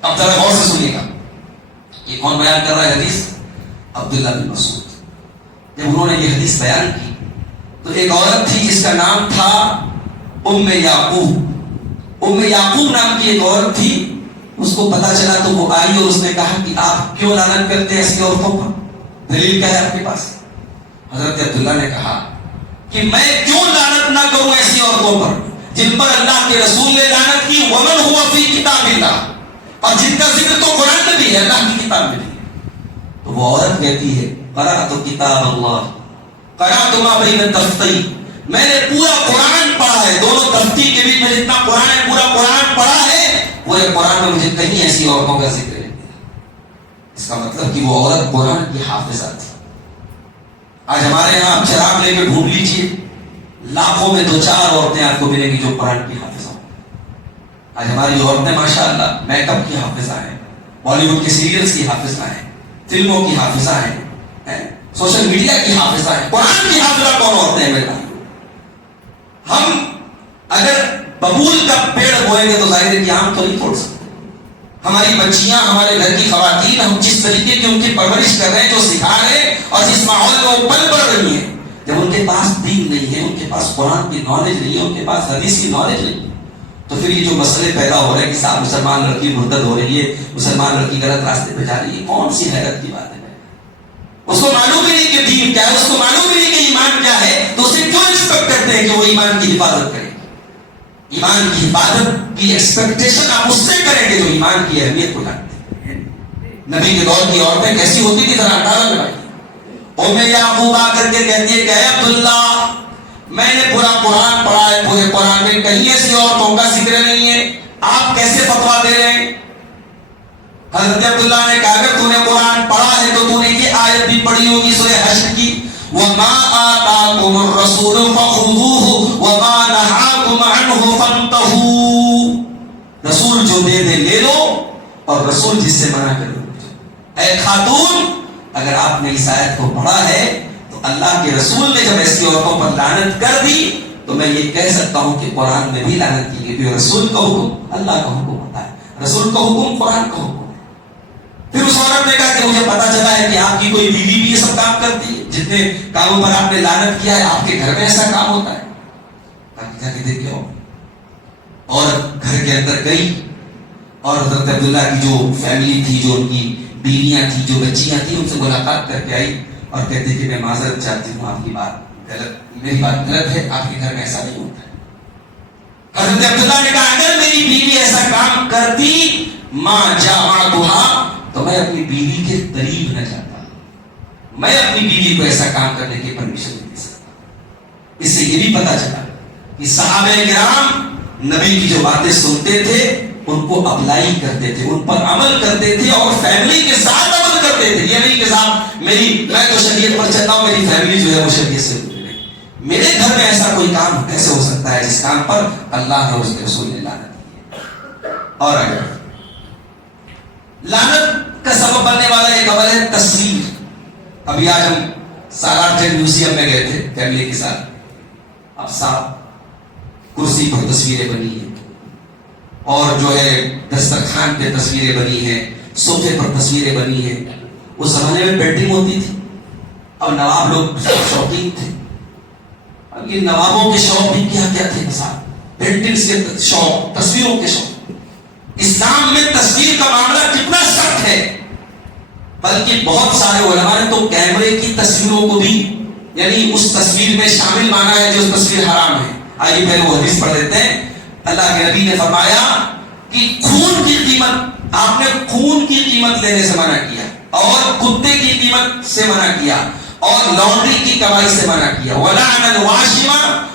اب ذرا غور سے سنیے گا، یہ کون بیان کر رہا ہے حدیث؟ عبداللہ بن مسعود. جب انہوں نے یہ حدیث بیان کی تو ایک عورت تھی جس کا نام تھا ام یعقوب. ام یعقوب نام کی ایک عورت تھی. اس کو پتا چلا تو وہ آئی اور اس نے کہا کہ آپ کیوں لعنت کرتے ہیں ایسی عورتوں پر؟ دلیل کیا ہے آپ کے پاس؟ حضرت عبداللہ نے کہا کہ میں کیوں لعنت نہ کروں ایسی عورتوں پر جن پر اللہ کے رسول نے لعنت کی، ومن ہوا فی کتاب اللہ، اور جن کا ذکر تو قرآن میں بھی ہے، اللہ کی کتاب میں بھی ہے. تو وہ عورت کہتی ہے قرأت کتاب اللہ، قرأت ما بین تفتی، میں نے پورا قرآن پڑھا ہے، دونوں تفتی کے بیچ میں جتنا قرآن ہے پورا قرآن پڑھا ہے، پورے قرآن میں مجھے کہیں ایسی عورتوں کا ذکر نہیں ملا. اس کا مطلب کہ وہ عورت قرآن کی حافظہ تھی. آج ہمارے یہاں آپ چراغ لے کے ڈھونڈ لیجیے، لاکھوں میں 2-4 عورتیں آپ کو ملیں گی جو قرآن کی حافظہ ہوں. آج ہماری عورتیں ماشاءاللہ میک اپ کی حافظہ ہیں، بالی ووڈ کے سیریلز کی حافظہ ہیں، فلموں کی حافظہ ہیں، سوشل میڈیا کی حافظہ ہیں. قرآن کی حافظہ کون عورتیں ہیں میرے بھائی؟ ہم اگر ببول کا پیڑ بوئیں گے تو ظاہر ہے کہ آم تو نہیں توڑ سکتے. ہماری بچیاں، ہمارے گھر کی خواتین، ہم جس طریقے کی ان کی پرورش کر رہے ہیں، جو سکھا رہے ہیں اور جس ماحول میں وہ پل پڑ رہی ہیں، جب ان کے پاس دین نہیں ہے، ان کے پاس قرآن کی نالج نہیں ہے، ان کے پاس حدیث کی نالج نہیں ہے، تو پھر یہ جو مسئلے پیدا ہو رہے ہیں کہ صاحب مسلمان لڑکی مرتد ہو رہی ہے، مسلمان لڑکی غلط راستے پہ جا رہی ہے، کون سی حیرت کی بات ہے؟ اس کو معلوم ہی نہیں کہ دین کیا ہے، اس کو معلوم ہی نہیں کہ ایمان کیا ہے، تو اسے کیوں ایکسپیکٹ کرتے ہیں کہ وہ ایمان کی حفاظت کرے؟ ایمان کی حفاظت کی ایکسپیکٹیشن آپ اس سے کریں گے جو ایمان کی اہمیت کو جانتے ہیں. نبی کے دور کی عورتیں کیسی ہوتی تھی ذرا اندازہ لگائیے. یعقوب آ کر کے کہتی ہے کہ اے عبداللہ میں نے پورا قرآن پڑھا ہے, پورے قرآن میں کہیں ایسی عورتوں کا ذکر نہیں ہے, آپ کیسے فتوا دے رہے ہیں؟ حضرت عبداللہ نے کہا اگر تو نے قرآن پڑھا ہے تو تو نے یہ آیت بھی پڑھی ہوگی سورہ حشر کی, وَمَا آتَاكُمُ الرَّسُولُ فَخُذُوهُ وَمَا نَهَاكُمْ عَنْهُ فَانْتَهُوا. رسول جو دے دے لے لو اور رسول جس سے منع کر دو. اے خاتون اگر آپ نے اس آیت کو پڑھا ہے تو اللہ کے رسول نے جب ایسی عورتوں پر لعنت کر دی تو میں یہ کہہ سکتا ہوں کہ قرآن میں بھی لعنت کی گئی, کیونکہ رسول کا حکم اللہ کا حکم ہوتا ہے, رسول کا حکم قرآن کا حکم. پھر اس عورت نے کہا کہ مجھے پتا چلا ہے کہ آپ کی کوئی بیوی بھی یہ سب کام کرتی ہے, جتنے کاموں پر آپ نے لعنت کیا ہے آپ کے گھر میں ایسا کام ہوتا ہے. جا کے دیکھ کے اور گھر کے اندر گئی اور حضرت عبداللہ کی جو فیملی تھی, جو ان کی بیویاں تھی, جو بچیاں تھیں, ان سے ملاقات کر کے آئی اور کہتی کہ میں معذرت چاہتی ہوں, آپ کی بات غلط, میری بات غلط ہے, آپ کے گھر میں ایسا نہیں ہوتا ہے. حضرت عبداللہ نے کہا اگر میری بیوی ایسا کام کرتی ماں جامعتها تو میں اپنی بیوی کے قریب نہ جاتا, میں اپنی بیوی کو ایسا کام کرنے کی پرمیشن نہیں دے سکتا. اس سے یہ بھی پتا چلا کہ صحابہ کرام نبی کی جو باتیں سنتے تھے ان کو اپلائی کرتے تھے, ان پر عمل کرتے تھے اور فیملی کے ساتھ عمل کرتے تھے. یہ نہیں کہ صاحب میں تو شریعت پر چلتا ہوں, میری فیملی جو ہے وہ شریعت سے دور ہے. میرے گھر میں ایسا کوئی کام کیسے ہو سکتا ہے جس کام پر اللہ اور اس کے رسول نے لعنت کی ہے. اور اگر لعنت کا سبب بننے والا ایک عمل ہے تصویر. ابھی آج ہم سالار جنگ میوزیم میں گئے تھے فیملی کے ساتھ. اب صاحب کرسی پر تصویریں بنی ہیں اور جو ہے دسترخوان پہ تصویریں بنی ہیں, صوفے پر تصویریں بنی ہیں. اس زمانے میں پینٹنگ ہوتی تھی, اب نواب لوگ شوقین تھے. اب یہ نوابوں کے شوق بھی کیا کیا تھے, پینٹنگز کے شوق, تصویروں کے شوق. اسلام میں تصویر کا معاملہ کتنا سخت ہے, بلکہ بہت سارے علماء نے تو کیمرے کی تصویروں کو بھی یعنی اس تصویر میں شامل مانا ہے جو تصویر حرام ہے. آئیے پہلے وہ حدیث پڑھ دیتے ہیں. اللہ کے نبی نے فرمایا کہ خون کی قیمت, آپ نے خون کی قیمت لینے سے منع کیا اور کتے کی قیمت سے منع کیا اور لانڈری کی کمائی سے منع کیا. وَلَعَنَ الْوَاشِمَ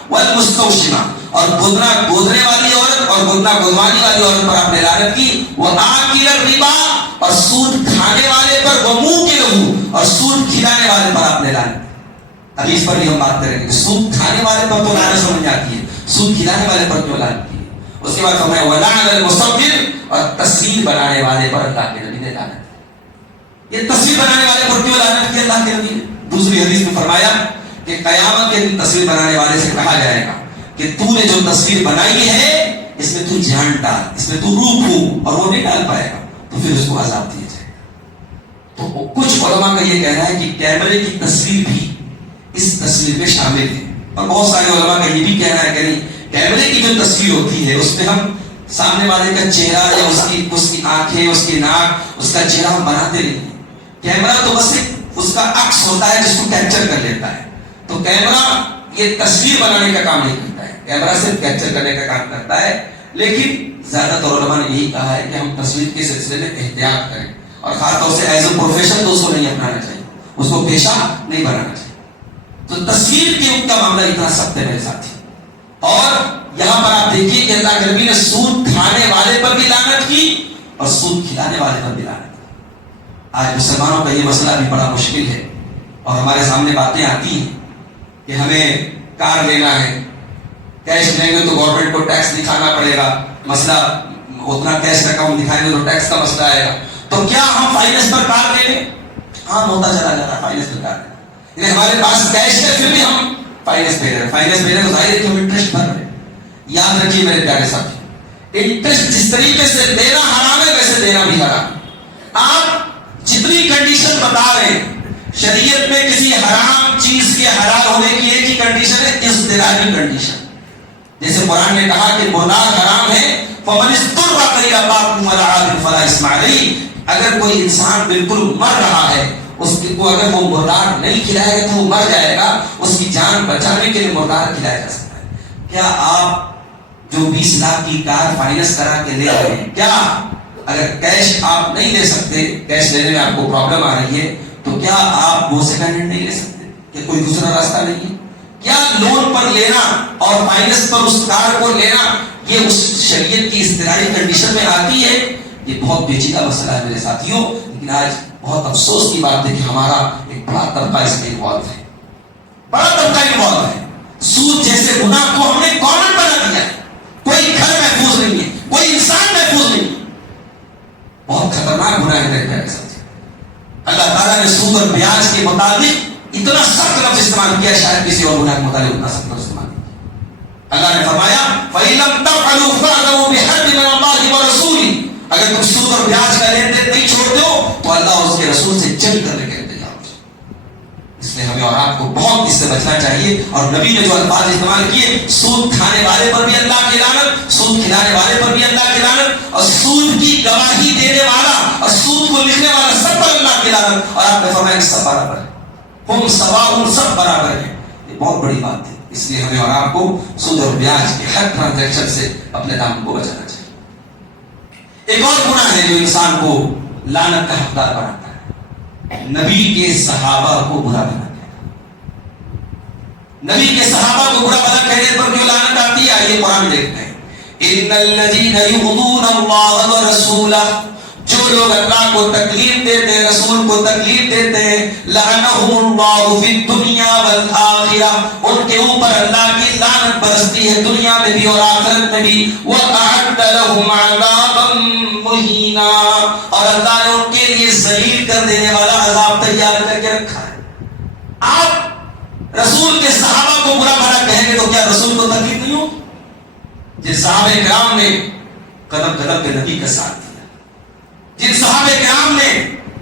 وَالْمُسْتَوْشِمَ, اور گدنا گودنے والی عورت اور گدنا گدوانے والی عورت پر آپ نے لعنت کی. وَآكِلَ الرِّبَا, اور سود کھانے والے پر, وَمُوكِلَهُ, اور سود کھلانے والے پر آپ نے لعنت کی. حدیث پر بھی ہم بات کریں گے. سود کھانے والے پر تو لعنت سمجھ آتی ہے, سود کھلانے والے پر کیوں لعنت کی. اس کے بعد فرمایا وَلَعَنَ الْمُصَوِّرَ, اور تصویر بنانے والے پر اللہ کے نبی نے لعنت کی. یہ تصویر بنانے والے پر کیوں لعنت کی اللہ کے نبی نے؟ دوسری حدیث میں فرمایا کہ قیامت کے دن تصویر بنانے والے سے کہا جائے گا کہ تو نے جو تصویر بنائی ہے اس میں تو جان ڈال, اس میں تو روح ہو, اور وہ نہیں ڈال پائے گا تو پھر اس کو عذاب دیا جائے گا. تو کچھ علماء کا یہ کہنا ہے کہ کیمرے کی تصویر بھی اس تصویر میں شامل ہے, اور بہت سارے علماء کا یہ بھی کہنا ہے کہ نہیں, کیمرے کی جو تصویر ہوتی ہے اس میں ہم سامنے والے کا چہرہ یا اس کی آنکھیں, اس کی ناک, اس کا چہرہ ہم بناتے نہیں ہیں. کیمرہ تو بس اس کا عکس ہوتا ہے جس کو کیپچر کر لیتا ہے. تو کیمرہ یہ تصویر بنانے کا کام نہیں کرتا ہے, کیمرہ صرف کیپچر کرنے کا کام کرتا ہے. لیکن زیادہ تر علماء نے یہی کہا ہے کہ ہم تصویر کے سلسلے میں احتیاط کریں, اور خاص طور سے ایز اے پروفیشن تو اس کو نہیں اپنانا چاہیے, اس کو پیشہ نہیں بنانا چاہیے. تو تصویر کے ان کا معاملہ اتنا سخت ہے میرے ساتھی. اور یہاں پر آپ دیکھیے کہ اللہ کے نبی نے سود کھانے والے پر بھی لعنت کی اور سود کھلانے والے پر بھی لعنت کی. آج مسلمانوں کا یہ مسئلہ بھی بڑا مشکل ہے, اور ہمارے سامنے باتیں آتی ہیں کہ ہمیں کار لینا ہے, کیش لیں گے تو گورنمنٹ کو ٹیکس دکھانا پڑے گا, مسئلہ اتنا کیش اکاؤنٹ دکھائیں گے تو ٹیکس کا مسئلہ آئے گا. تو کیا ہم فائننس پر کار لے لیں؟ عام ہوتا چلا جاتا ہے فائننس پر کار لینا. ہمارے پاس کیش ہے پھر بھی ہم فائننس پہ رہے ہیں. فائننس پہ رہے تو ظاہر ہے کہ ہم انٹرسٹ بھر رہے ہیں. یاد رکھیے میرے پیارے ساتھی, انٹرسٹ جس طریقے سے دینا حرام ہے ویسے دینا بھی حرام ہے. آپ جتنی کنڈیشن بتا رہے ہیں, شریعت میں کسی حرام چیز کے حلال ہونے کی ایک ہی کنڈیشن ہے, اضطراری کنڈیشن. جیسے قرآن نے کہا کہ مردار حرام ہے, فمن اضطر غیر باغ ولا عاد فلا اثم علیہ. اگر کوئی انسان بالکل مر رہا ہے, اس کو اگر وہ مردار نہیں کھلائے گا تو وہ مر جائے گا, اس کی جان بچانے کے لیے مردار کھلایا جا سکتا ہے. کیا آپ جو 20 لاکھ کی کار فائننس کرا کے لے رہے ہیں, کیا اگر کیش آپ نہیں لے سکتے، کیش لینے میں آپ کو پرابلم آ رہی ہے، تو کیا آپ وہ سیکنڈ ہینڈ نہیں لے سکتے؟ کہ کوئی دوسرا راستہ نہیں ہے؟ کیا لون پر لینا اور فائننس پر اس کار کو لینا یہ اس شریعت کی اصطلاحی کنڈیشن میں آتی ہے؟ یہ بہت پیچیدہ مسئلہ ہے میرے ساتھیوں، لیکن آج بہت افسوس کی بات ہے کہ ہمارا ایک بڑا طبقہ اس میں انوالو ہے، بڑا طبقہ انوالو ہے۔ سود جیسے گناہ کو ہم نے کامن بنا دیا ہے، کوئی گھر محفوظ نہیں ہے، کوئی انسان محفوظ نہیں ہے، بہت خطرناک گناہ ہے میرے پیارے ساتھی۔ اللہ تعالیٰ نے سود اور بیاج کے متعلق اتنا سخت لفظ استعمال کیا، شاید کسی اور گناہ کے متعلق اتنا سخت لفظ استعمال کیا۔ اللہ نے فرمایا فَإِن لَمْ تَفْعَلُوا فَأْذَنُوا بِحَرْبٍ مِّنَ اللَّهِ وَرَسُولِهِ، اگر تم سود اور بیاج کا لین دین نہیں چھوڑتے ہو تو اللہ اور اس کے رسول سے جنگ کرنے کے لیے تیار ہو۔ اس لیے ہمیں اور آپ کو بہت اس سے بچنا چاہیے، اور نبی نے جو الفاظ استعمال کیے، سود کھانے والے پر بھی اللہ کی لعنت، سود کھلانے والے پر بھی اللہ کی لعنت، اور سود کی گواہی دینے والا اور سود کو لکھنے والا سب پر اللہ کی لعنت، اور آپ نے فرمایا کہ سب برابر ہے، ہم سواء، سب برابر ہیں۔ یہ بہت بڑی بات ہے، اس لیے ہمیں اور آپ کو سود اور بیاج کے ہر ٹرانزیکشن سے اپنے دام کو بچانا چاہیے۔ ایک اور گناہ ہے جو انسان کو لعنت کا حقدار بناتا ہے، نبی کے صحابہ کو برا بنا دینا۔ نبی کے صحابہ کو برا بنا کہنے پر جو لعنت آتی ہے، آئیے قرآن دیکھتے ہیں۔ ان الذین یؤذون اللہ ورسولہ، جو لوگ اللہ کو تکلیف دیتے ہیں، رسول کو تکلیف دیتے ہیں، لعنہم اللہ فی الدنیا والآخرہ، ان کے اوپر اللہ کی لعنت برستی ہے دنیا میں بھی اور آخرت میں بھی، وَأَعَدَّ لَهُمْ عَذَابًا مُهِينًا، اور اللہ نے ان کے لیے ذلیل کر دینے والا عذاب تیار کر کے رکھا ہے۔ آپ رسول کے صحابہ کو برا بھلا کہیں گے تو کیا رسول کو تکلیف نہیں ہوگی؟ جن صحابہ کرام نے قدم قدم پہ نبی کا ساتھ دیا، جن صحابہ کرام نے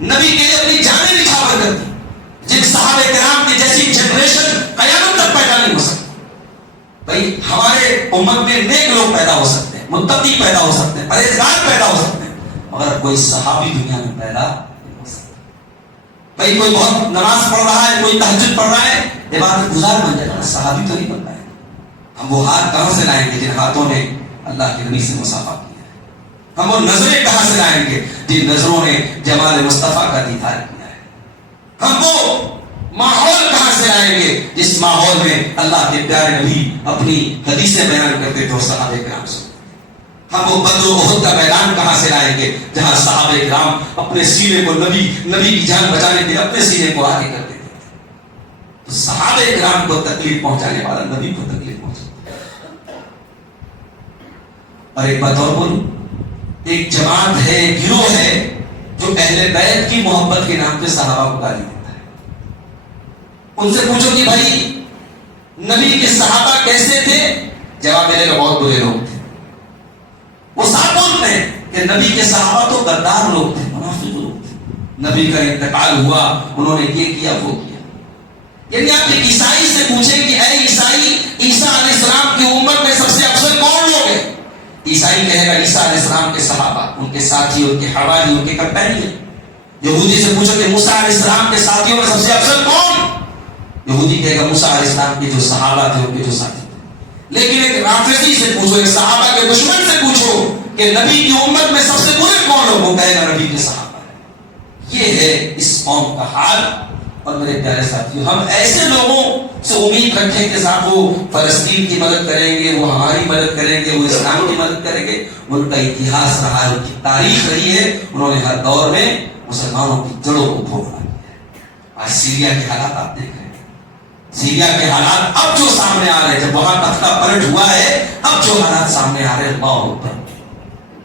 نبی کے لیے اپنی جانیں نچھاور کر دی، جن صحابہ کرام کی جیسی جنریشن قیامت تک پیدا نہیں ہو سکتی۔ بھائی ہمارے امت میں نیک لوگ پیدا ہو سکتے ہیں، متقی پیدا ہو سکتے ہیں، پرہیزگار پیدا ہو سکتے ہیں، مگر کوئی صحابی دنیا میں پیدا نہیں ہو سکتا۔ بھائی کوئی بہت نماز پڑھ رہا ہے، کوئی تہجد پڑھ رہا ہے، عبادت گزار بن جائے گا، صحابی تو نہیں بن پائے گا۔ ہم وہ ہاتھ کہاں سے لائیں گے جن ہاتھوں نے اللہ کے نبی سے مصافحہ کیا؟ ہم وہ نظریں کہاں سے لائیں گے جن نظروں نے جمال مصطفیٰ کا دیدار کیا ہے؟ ہم وہ ماحول کہاں سے لائیں گے جس ماحول میں اللہ کے پیارے نبی اپنی حدیثیں بیان کرتے تھے اور صحابہ کرام سے؟ ہم وہ بدر و احد کا میدان کہاں سے لائیں گے جہاں صحابہ کرام اپنے سینے کو نبی کی جان بچانے کے لیے اپنے سینے کو آگے کر دیتے تھے؟ تو صحابہ کرام کو تکلیف پہنچانے والا نبی کو تکلیف پہنچاتا۔ اور ایک بات اور بولوں، ایک جماعت ہے، ایک گروہ ہے جو اہل بیت کی محبت کے نام پہ صحابہ کو گالی دیتا ہے۔ ان سے پوچھو کہ بھائی نبی کے صحابہ کیسے تھے؟ جواب میرے بہت برے لوگ تھے۔ وہ صاحب بولتے ہیں کہ نبی کے صحابہ تو غدار لوگ تھے، منافق لوگ تھے، نبی کا انتقال ہوا انہوں نے یہ کیا وہ کیا۔ یعنی آپ ایک عیسائی سے پوچھیں کہ اے عیسائی، عیسیٰ علیہ السلام کی امت میں سب سے افضل کون لوگ ہیں؟ عیسائی کہے گا عیسیٰ علیہ السلام کے صحابہ، ان کے ساتھی، ان کے حوالی، ان کے کمپینین۔ یہودی سے پوچھو کہ موسیٰ علیہ السلام کے ساتھیوں میں سب سے افضل کون؟ یہودی کہے گا موسیٰ علیہ السلام کے جو صحابہ تھے، ان کے جو ساتھی تھے۔ لیکن ایک رافضی سے پوچھو، ایک صحابہ کے دشمن سے پوچھو کہ نبی کی امت میں سب سے برے کون لوگ؟ وہ کہے گا نبی کے صحابہ ہے۔ یہ ہے اس قوم کا حال۔ اور میرے پیارے ساتھیوں، ہم ایسے لوگوں سے امید رکھیں کہ صاحب وہ فلسطین کی مدد کریں گے، وہ ہماری مدد کریں گے، وہ اسلام کی مدد کریں گے۔ ان کا اتہاس رہا ہے، ان کی تاریخ رہی ہے، انہوں نے ہر دور میں مسلمانوں کی جڑوں کو بھوگا ہے۔ آج سیریا کے حالات آپ دیکھ رہے ہیں، سیریا کے حالات اب جو سامنے آ رہے ہیں، جب وہاں تختہ پلٹ ہوا ہے، اب جو حالات سامنے آ رہے ہیں، اللہ اکبر۔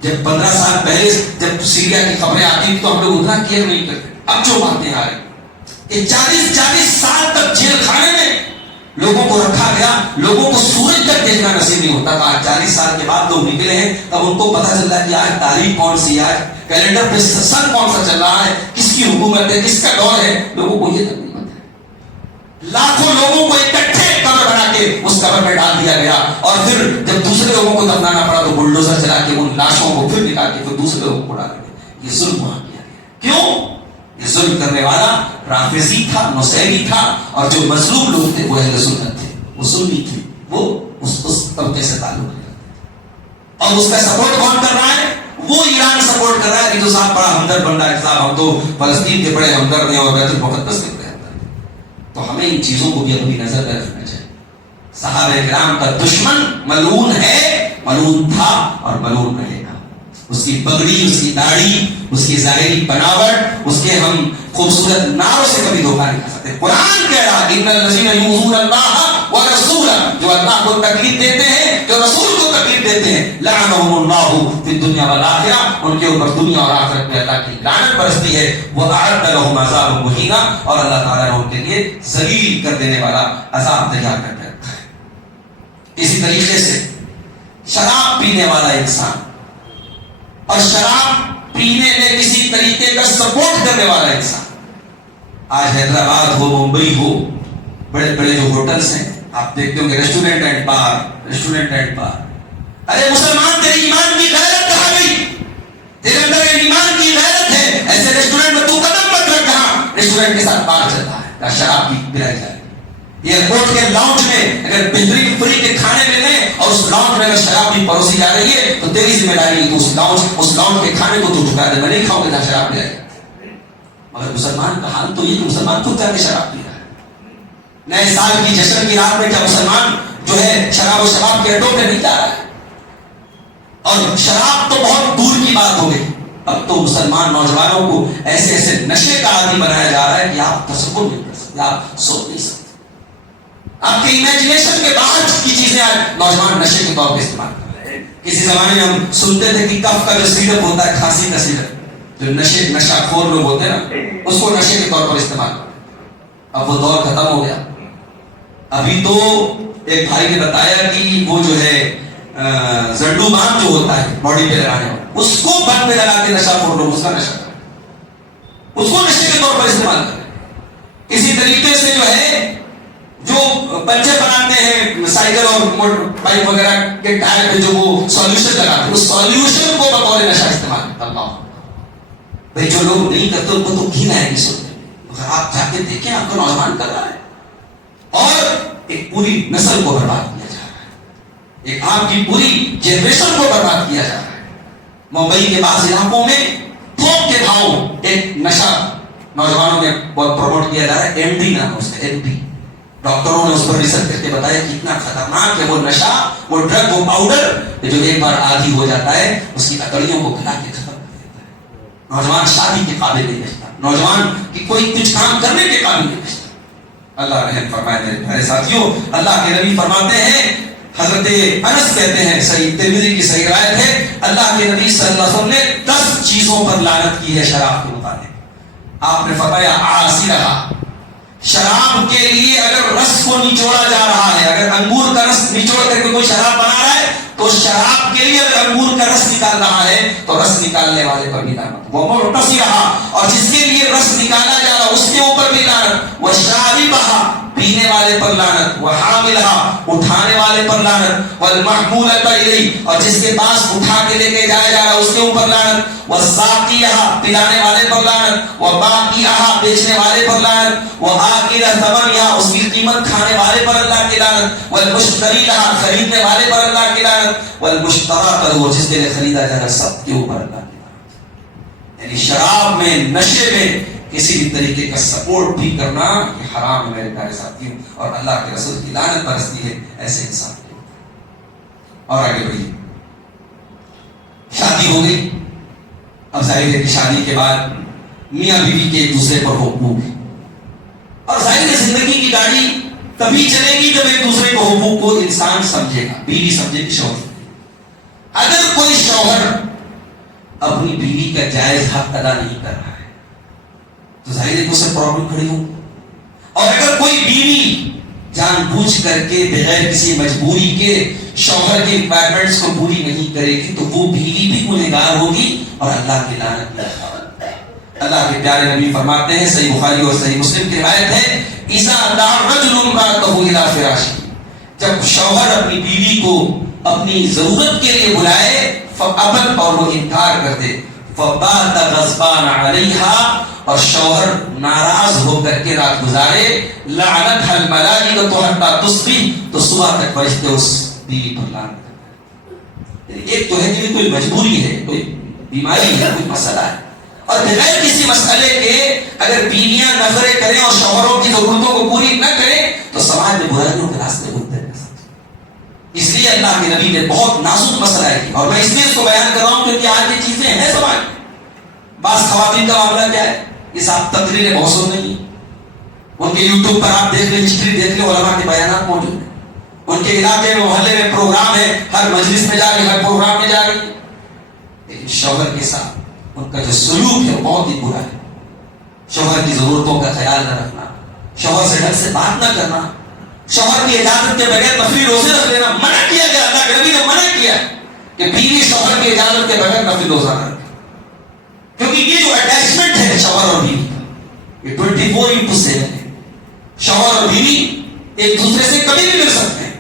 جب 15 سال پہلے جب سیریا کی خبریں آتی تھی تو ہم لوگ اتنا کیئر نہیں کرتے، اب جو باتیں آ رہی کہ 40 سال تک جیل خانے میں لوگوں کو رکھا گیا، لوگوں کو سورج تک دیکھنا نصیب نہیں ہوتا تھا۔ 40 سال کے بعد لوگ نکلے ہیں، تب ان کو پتہ چل رہا ہے کہ آج تاریخ کون سی ہے، آج کیلنڈر پہ سن کون سا چل رہا ہے، کس کی حکومت ہے، کس کا دور ہے، لوگوں کو یہ تک نہیں پتا ہے۔ لاکھوں لوگوں کو اکٹھے قبر بنا کے اس قبر میں ڈال دیا گیا، اور پھر جب دوسرے لوگوں کو دفنانا پڑا تو بلڈوزر چلا کے ان لاشوں کو پھر نکال کے پھر دوسرے لوگوں کو ڈالا گیا۔ یہ ظلم وہاں کیا گیا۔ کیوں؟ یہ ظلم کرنے والا رافضی تھا، نصیری تھا، اور جو مظلوم لوگ تھے وہ اہل سنت تھے، وہ سنی تھے، وہ اس طبقے سے تعلق رکھتے تھے۔ اور اس کا سپورٹ کون کر رہا ہے؟ وہ ایران سپورٹ کر رہا ہے کہ جو صاحب بڑا ہمدرد بن رہا ہے، صاحب ہم تو فلسطین کے بڑے ہمدرد ہیں اور بیت المقدس کے بڑے ہمدرد ہیں۔ تو ہمیں ان چیزوں کو بھی اپنی نظر میں رکھنا چاہیے۔ صحابہ کرام کا دشمن ملعون ہے، ملعون تھا اور ملعون رہے گا۔ اس کی پگڑی، اس کی داڑھی، اس کی ظاہری بناوٹ، اس کے ہم خوبصورت نعروں سے کبھی دھوکہ نہیں کھا سکتے۔ قرآن کہہ رہا ہے ان الذین یؤذون اللہ ورسولہ، جو اللہ کو تکلیف دیتے ہیں، جو رسول کو تکلیف دیتے ہیں، لعنہم اللہ فی الدنیا والآخرہ، ان کے اوپر دنیا اور آخرت میں اللہ کی لعنت برستی ہے۔ وأعد لهم عذابا مہینا، اور اللہ تعالیٰ نے ان کے لیے ذلیل کر دینے والا عذاب تیار کر کے رکھا ہے۔ اسی طریقے سے شراب پینے والا انسان اور شراب پینے میں کسی طریقے کا سپورٹ کرنے والا انسان، آج حیدرآباد ہو، ممبئی ہو، بڑے بڑے جو ہوٹلز ہیں آپ دیکھتے ہوں گے، restaurant and bar, restaurant and bar. ارے مسلمان تیری ایمان کی غیرت کہاں گئی؟ تیرے اندر ایمان کی غیرت ہے، ایسے ریسٹورینٹ میں تو قدم مت رکھ جہاں ریسٹورینٹ کے ساتھ بار چلتا ہے یا شراب پلائی جائے۔ ایئرپورٹ کے لاؤنج میں اگر بہترین فری کے کھانے ملیں اور اس لاؤنج میں اگر شراب بھی پروسی جا رہی ہے تو تیری ذمہ داری ہے کہ اس لاؤنج کے کھانے کو تو ٹھکا دے، میں نہیں کھاؤں گا جہاں شراب پلائی جاتی ہے۔ مگر مسلمان کا حال تو یہ کہ مسلمان خود جا کے شراب پی رہا ہے۔ نئے سال کی جشن کی رات میں کیا مسلمان جو ہے شراب و شباب کے اڈوں پہ نہیں جا رہا ہے؟ اور شراب تو بہت دور کی بات ہو گئی، اب تو مسلمان نوجوانوں کو ایسے ایسے نشے کا عادی بنایا جا رہا ہے کہ آپ تصور نہیں کر سکتے، آپ سوچ نہیں سکتے۔ آپ کی امیجنیشن کے باہر کی چیزیں آج نوجوان نشے کے طور پہ استعمال کر رہے ہیں۔ کسی زمانے میں ہم سنتے تھے کہ کف کا جو سیرپ ہوتا ہے، کھانسی کا سیرپ، جو نشہ خور لوگ ہوتے ہیں نا، اس کو نشے کے طور پر استعمال کرتے ہیں۔ اب وہ دور ختم ہو گیا۔ ابھی تو ایک بھائی نے بتایا کہ وہ جو ہے زنڈو بام جو ہوتا ہے باڈی پہ لگانے والا، اس کو بن پہ لگا کے نشہ خور لوگ اس کا نشہ کریں، اس کو نشے کے طور پر استعمال کریں۔ اسی طریقے سے جو ہے جو بچے بناتے ہیں سائیکل اور بائک وغیرہ کے ٹائر پہ جو وہ سولوشن لگاتے ہیں، اس سولوشن کو بطور نشہ استعمال کرتا اللہ بھائی۔ جو لوگ نہیں کرتے ان کو تو گھن آئے گی سنتے، مگر آپ جا کے دیکھیں آپ کو نوجوان کر رہا ہے اور ایک پوری نسل کو برباد کیا جا رہا ہے، ایک آپ کی پوری جنریشن کو برباد کیا جا رہا ہے۔ ممبئی کے بعض علاقوں میں تھوک کے بھاؤ ایک نشہ نوجوانوں میں بہت پروموٹ کیا جا رہا ہے، ایم ڈی نام ہے اس کا، ایم ڈی۔ ڈاکٹروں نے اس پر ریسرچ کر کے بتایا کتنا خطرناک ہے وہ نشہ، وہ ڈرگ، وہ پاؤڈر جو ایک بار عادی ہو جاتا ہے اس کی اکڑیوں کو گلا کے ختم کر دیتا ہے۔ نوجوان شادی کے قابل نہیں بچتا، نوجوان کی کوئی کچھ کام کرنے کے قابل نہیں بچتا۔ اللہ رحم فرمائے میرے پیارے ساتھیوں، اللہ کے نبی فرماتے ہیں، حضرت انس کہتے ہیں، صحیح ترمذی کی صحیح روایت ہے، اللہ کے نبی صلی اللہ علیہ وسلم نے 10 چیزوں پر لعنت کی ہے شراب کے متعلق۔ آپ نے فرمایا عاصرھا، شراب کے لیے اگر رس کو نچوڑا جا رہا ہے، اگر انگور کا رس نچوڑ کر کے کوئی شراب بنا رہا ہے تو شراب کے لیے اگر انگور کا رس نکال رہا ہے تو رس نکالنے والے پر بھی لعنت۔ وہ مرتصرھا، اور جس کے لیے رس نکالا جا رہا اس کے اوپر بھی لعنت۔ وشاربھا، پینے والے پر لعنت۔ وحاملھا، اٹھانے والے پر لعنت۔ والمحمولۃ الیہ، اور جس کے پاس اٹھا کے لے کے جایا جا رہا اس کے اوپر لعنت۔ والساقیھا، پلانے والے پر لعنت۔ وباقیھا، بیچنے والے پر لعنت۔ وآکل ثمنھا، اس کی قیمت کھانے والے پر اللہ کی لعنت۔ والمشتری لھا، خریدنے والے پر اللہ کی لعنت۔ والمشتری لہ، جس کے لیے خریدا جا رہا سب کے اوپر اللہ کی لعنت۔ یعنی شراب میں، نشے میں کسی بھی طریقے کا سپورٹ بھی کرنا یہ حرام ہے میرے پیارے ساتھیوں، اور اللہ کے رسول کی لعنت برستی ہے ایسے انسان کے اوپر۔ اور آگے بڑھیے، شادی ہو گئی، اب ظاہر ہے کہ شادی کے بعد میاں بیوی کے ایک دوسرے پر حقوق ہے، اور ظاہر ہے زندگی کی گاڑی تبھی چلے گی جب ایک دوسرے کو حقوق کو انسان سمجھے گا، بیوی سمجھے گی شوہر۔ اگر کوئی شوہر اپنی بیوی کا جائز حق ادا نہیں کر رہا ہے تو ظاہر ہے کہ اسے پرابلم کھڑی ہو، اور اگر کوئی بیوی جان بوجھ کر کے بغیر کسی مجبوری کے شوہر کے ریکوائرمنٹس کو پوری نہیں کرے گی تو وہ بیوی بھی گنہگار ہوگی اور اللہ کی لعنت بھی۔ اللہ کے پیارے نبی فرماتے ہیں، صحیح بخاری اور صحیح مسلم کی روایت ہے، اذا دعا الرجل امرأته الى فراشه، جب شوہر اپنی بیوی کو اپنی ضرورت کے لیے بلائے فابت، اور وہ انکار کر دے، فبات غضبان علیہا، اور شوہر ناراض ہو کر کے رات گزارے، لعنتھا الملائکۃ حتی تصبح، تو صبح تک فرشتے اس بیوی پر لعنت کرتے ہیں۔ ایک تو ہے کہ کوئی مجبوری ہے، کوئی بیماری ہے, کوئی مسئلہ ہے. اور بغیر کسی مسئلے کے اگر بیویاں نظریں کریں اور شوہروں کی ضرورتوں کو پوری نہ کریں تو سماج میں برائیوں کے راستے بنتے رہ سکتے. اس لیے اللہ کے نبی نے بہت نازک مسئلہ ہے, اور میں اس لیے اس کو بیان کر رہا ہوں کیونکہ آج یہ چیزیں ہیں سماج میں. بعض خواتین کا معاملہ کیا ہے, یہ صاحب تقریریں بہت سن رہی ہیں, ان کے یوٹیوب پر آپ دیکھ لیں, ہسٹری دیکھ لیں, علماء کے بیانات موجود ہیں. ان کے علاقے میں محلے میں پروگرام ہے, ہر مجلس میں جا رہی, ہر پروگرام میں جا رہی, لیکن شوہر کے ساتھ ان کا جو سلوک ہے وہ بہت ہی برا ہے. شوہر کی ضرورتوں کا خیال نہ رکھنا, شوہر سے ڈھنگ سے بات نہ کرنا, شوہر کی اجازت کے بغیر نفلی روزے رکھ لینا منع کیا گیا. اللہ کے نبی نے منع کیا کہ بیوی شوہر کی اجازت کے بغیر نفلی روزہ نہ رکھے, کیونکہ یہ جو اٹیچمنٹ ہے شوہر اور بیوی یہ 24/7 ہے. شوہر اور بیوی ایک دوسرے سے کبھی بھی مل سکتے ہیں.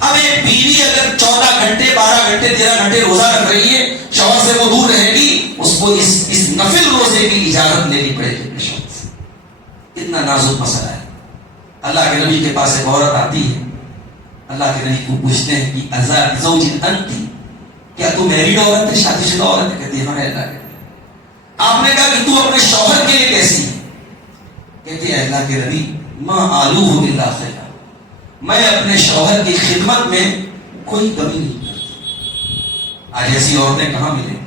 اب ایک بیوی اگر 14 گھنٹے 12 گھنٹے 13 گھنٹے روزہ رکھ رہی ہے, شوہر سے وہ دور رہے گی, اس کو اس نفل روزے کی اجازت لینی پڑے گی اپنے شوہر سے. اتنا نازک مسئلہ ہے. اللہ کے نبی کے پاس ایک عورت آتی ہے, اللہ کے نبی کو پوچھتے ہیں کہ ازواج زوج انتی, کیا تو میریڈ عورت ہے, شادی شدہ عورت ہے؟ کہتی ہے ہاں اللہ کے نبی. آپ نے کہا کہ تو اپنے شوہر کے لیے کیسی ہے؟ کہتی ہے اللہ کے نبی ما آلوہ الا خیرا, میں اپنے شوہر کی خدمت میں کوئی کمی نہیں کرتی. آج ایسی عورتیں کہاں ملیں؟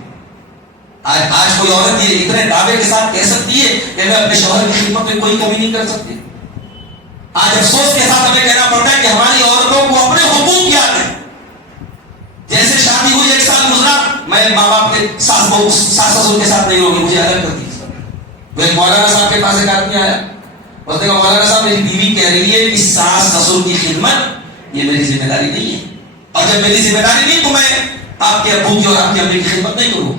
آج کوئی عورت یہ اتنے دعوے کے ساتھ کہہ سکتی ہے کہ میں اپنے شوہر کی خدمت میں کوئی کمی نہیں کر سکتی؟ آج افسوس کے ساتھ ہمیں کہنا پڑتا ہے کہ ہماری عورتوں کو اپنے حقوق یاد ہیں. جیسے شادی ہوئی 1 سال گزرا, میں ماں باپ کے ساس سسر کے ساتھ نہیں ہوگی, مجھے الگ کر دی. وہ ایک مولانا صاحب کے پاس ایک آدمی آیا, اس نے کہا مولانا صاحب میری بیوی کہہ رہی ہے کہ ساس سسر کی خدمت یہ میری ذمہ داری نہیں ہے, اور جب میری ذمہ داری نہیں تو میں آپ کے ابو کی اور آپ کی امی کی خدمت نہیں کروں.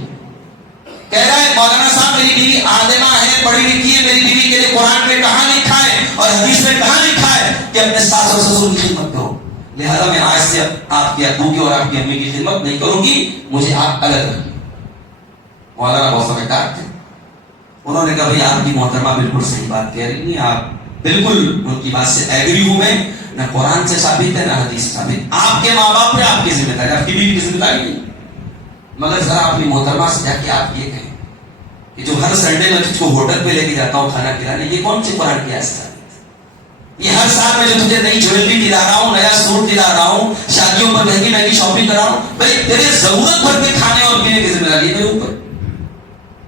کہہ رہا ہے مولانا صاحب میری بیوی عالمہ ہے, پڑھی لکھی ہے, میری بیوی کے لیے قرآن میں کہاں لکھا ہے اور حدیث میں کہاں لکھا ہے کہ اپنے ساس اور سسر کی خدمت کرو, لہذا میں آج سے آپ کے ابو کی اور آپ کی امی کی خدمت نہیں کروں گی, مجھے آپ الگ رکھیں. مولانا بہت سمجھدار تھے, انہوں نے کہا بھائی آپ کی محترمہ بالکل صحیح بات کہہ رہی ہیں, آپ بالکل ان کی بات سے ایگری ہوں, میں نہ قرآن سے ثابت ہے نہ حدیث سے ثابت. آپ کے ماں باپ پہ آپ کی ذمہ داری, آپ کی بیوی کی ذمہ داری نہیں. مگر ذرا اپنی محترمہ سے جا کے آپ یہ کہیں کہ جو ہر سنڈے میں تجھ کو ہوٹل پہ لے کے جاتا ہوں کھانا کھلانے, یہ کون سی قرآن کی آیت ہے؟ یہ ہر سال میں جو تجھے نئی جویلری دلا رہا ہوں, نیا سوٹ دلا رہا ہوں, شادیوں پر مہنگی مہنگی شاپنگ کرا ہوں, بھائی تیرے ضرورت بھر کے کھانے اور پینے کی ذمہ داری ہے میرے اوپر.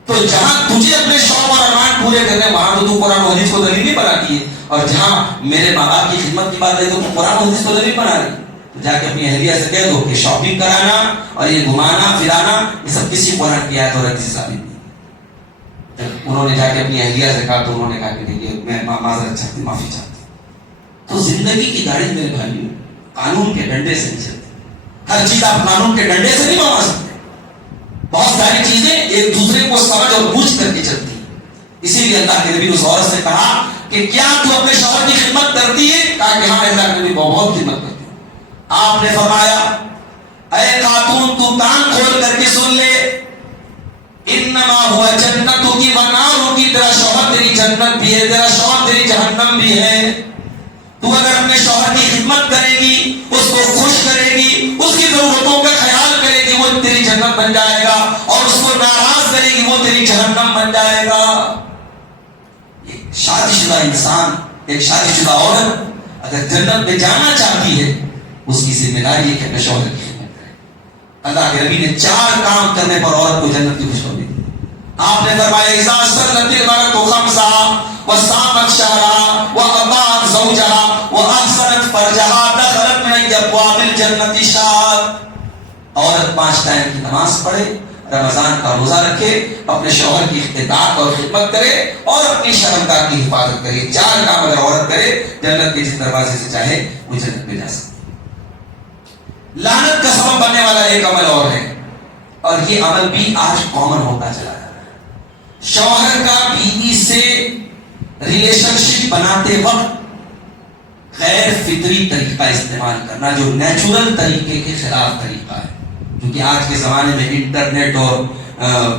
تو جہاں تجھے اپنے شوق اور ارمان پورے کرنے وہاں تو قرآن و حدیث کو دلیل نہیں بناتی ہے, اور جہاں میرے ماں باپ کی خدمت کی بات ہے تو قرآن و حدیث کو دلیل بنا رہی. تو جا کے اپنی اہلیہ سے کہہ دو کہ شاپنگ کرانا اور یہ گھمانا پھرانا یہ سب کسی قرآن کی آیت اور حدیث سے ثابت نہیں. جب انہوں نے جا کے اپنی اہلیہ سے کہا تو انہوں نے کہا کہ نہیں, میں معذرت چاہتی, معافی چاہتی. تو زندگی کی گاڑی میرے بھائی قانون کے ڈنڈے سے نہیں چلتی. ہر چیز آپ قانون کے ڈنڈے سے نہیں بنا سکتے. بہت ساری چیزیں ایک دوسرے کو سمجھ اور بوجھ کر کے چلتی ہیں. اسی لیے اللہ کے نبی اس عورت سے کہا کہ کیا تو اپنے شوہر کی خدمت کرتی ہے؟ کہا کہ ہاں اللہ کے نبی بہت خدمت کرتی ہے. آپ نے فرمایا اے خاتون تو کان کھول کر کے سن لے, انما ہوا جنتوں کی و ناروں کی, تیرا شوہر تیری جنت بھی ہے, تیرا شوہر تیری جہنم بھی ہے. تو اگر اپنے شوہر کی خدمت کرے گی, اس کو خوش کرے گی, اس کی ضرورتوں کا خیال کرے گی, وہ تیری جنت بن جائے گا, اور اس کو ناراض کرے گی, وہ تیری جہنم بن جائے گا. ایک شادی شدہ انسان, ایک شادی شدہ عورت اگر جنت میں جانا چاہتی ہے, اس کی ذمہ داری ہے کہ اپنے شوہر کی خدمت کرے. اللہ کے نبی نے 4 کام کرنے پر عورت کو جنت کی خوشخبری دی. آپ نے فرمایا اذا صلت المرأة خمسها وصامت شهرها واطاعت زوجها واحسنت فرجها دخلت من ابواب الجنة شهر. عورت 5 ٹائم کی نماز پڑھے, رمضان کا روزہ رکھے, اپنے شوہر کی اطاعت اور خدمت کرے, اور اپنی شرمگاہ کی حفاظت کرے. 4 کام اگر عورت کرے, جنت کے جس دروازے سے چاہے وہ جنت میں جا سکتی. لعنت کا سبب بننے والا ایک عمل اور ہے, اور یہ عمل بھی آج کامن ہوتا چلا جا رہا ہے. شوہر کا بیوی سے ریلیشن شپ بناتے وقت غیر فطری طریقہ استعمال کرنا, جو نیچرل طریقے کے خلاف طریقہ ہے. کیونکہ آج کے زمانے میں انٹرنیٹ اور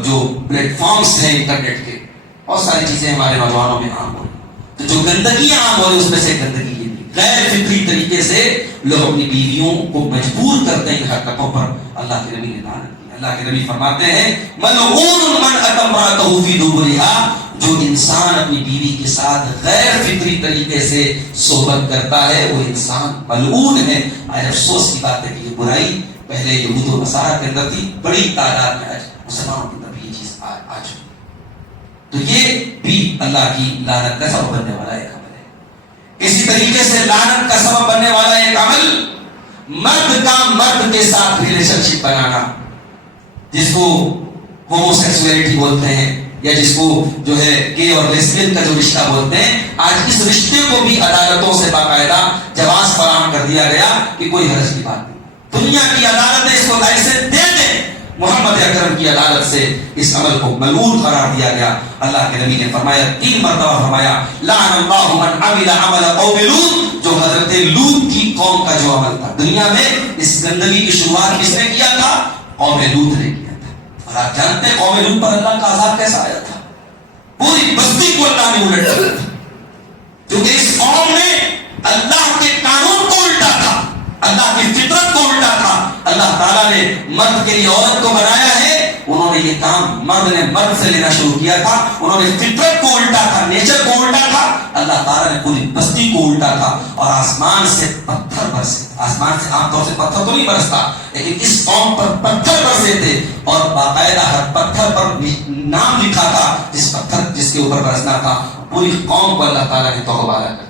جو پلیٹ فارمز ہیں انٹرنیٹ کے, بہت ساری چیزیں ہمارے نوجوانوں میں عام ہو رہی. تو جو گندگی عام ہو رہی اس میں سے گندگی یہ بھی غیر فطری طریقے سے لوگ اپنی بیویوں کو مجبور کرتے ہیں حرکتوں پر. اللہ کے نبی نے لعنت کیا. اللہ کے نبی فرماتے ہیں ملعون من اتى امرأته في دبرها، جو انسان اپنی بیوی کے ساتھ غیر فطری طریقے سے صحبت کرتا ہے وہ انسان ملعون ہے۔ آج افسوس کی بات ہے کہ یہ برائی پہلے یہود و نصارہ کے اندر تھی، بڑی تعداد میں آج مسلمانوں کے اندر بھی یہ چیز آ چکی، تو یہ بھی اللہ کی لعنت کا سبب بننے والا ایک عمل ہے۔ اسی طریقے سے لعنت کا سبب بننے والا ایک عمل مرد کا مرد کے ساتھ ریلیشن شپ بنانا، جس کو ہومو سیکسولیٹی بولتے ہیں، یا جس کو جو ہے گے اور لیسبین کا جو رشتہ بولتے ہیں، آج اس رشتے کو بھی عدالتوں سے باقاعدہ جواز فراہم کر دیا گیا کہ کوئی حرج کی بات نہیں، دنیا کی عدالتیں اس کو لائسنس دے دیں، محمد اکرم کی عدالت سے اس عمل کو ملعون قرار دیا گیا۔ اللہ کے نبی نے فرمایا، 3 مرتبہ فرمایا لعن اللہ من عمل عمل قوم لوط، جو حضرت لوط کی قوم کا جو عمل تھا، دنیا میں اس گندگی کی شروعات کس نے کیا تھا؟ قوم لوط نے کیا تھا۔ اور آپ جانتے ہیں قوم لوط پر اللہ کا عذاب کیسا آیا تھا؟ پوری بستی کو اللہ نے الٹ ڈالا تھا، کیونکہ اس قوم نے اللہ کے قانون کو الٹا تھا، اللہ کی فطرت کو الٹا تھا۔ اللہ تعالیٰ نے مرد کے لیے عورت کو بنایا ہے، انہوں نے یہ کام مرد نے مرد سے لینا شروع کیا تھا، انہوں نے فطرت کو الٹا تھا، نیچر کو الٹا تھا، اللہ تعالیٰ نے پوری بستی کو الٹا تھا، اور آسمان سے پتھر برسے، آسمان سے عام طور سے پتھر تو نہیں برستا، لیکن اس قوم پر پتھر برسے تھے، اور باقاعدہ ہر پتھر پر نام لکھا تھا جس کے اوپر برسنا تھا، پوری قوم کو اللہ تعالیٰ نے توبہ کر دیا۔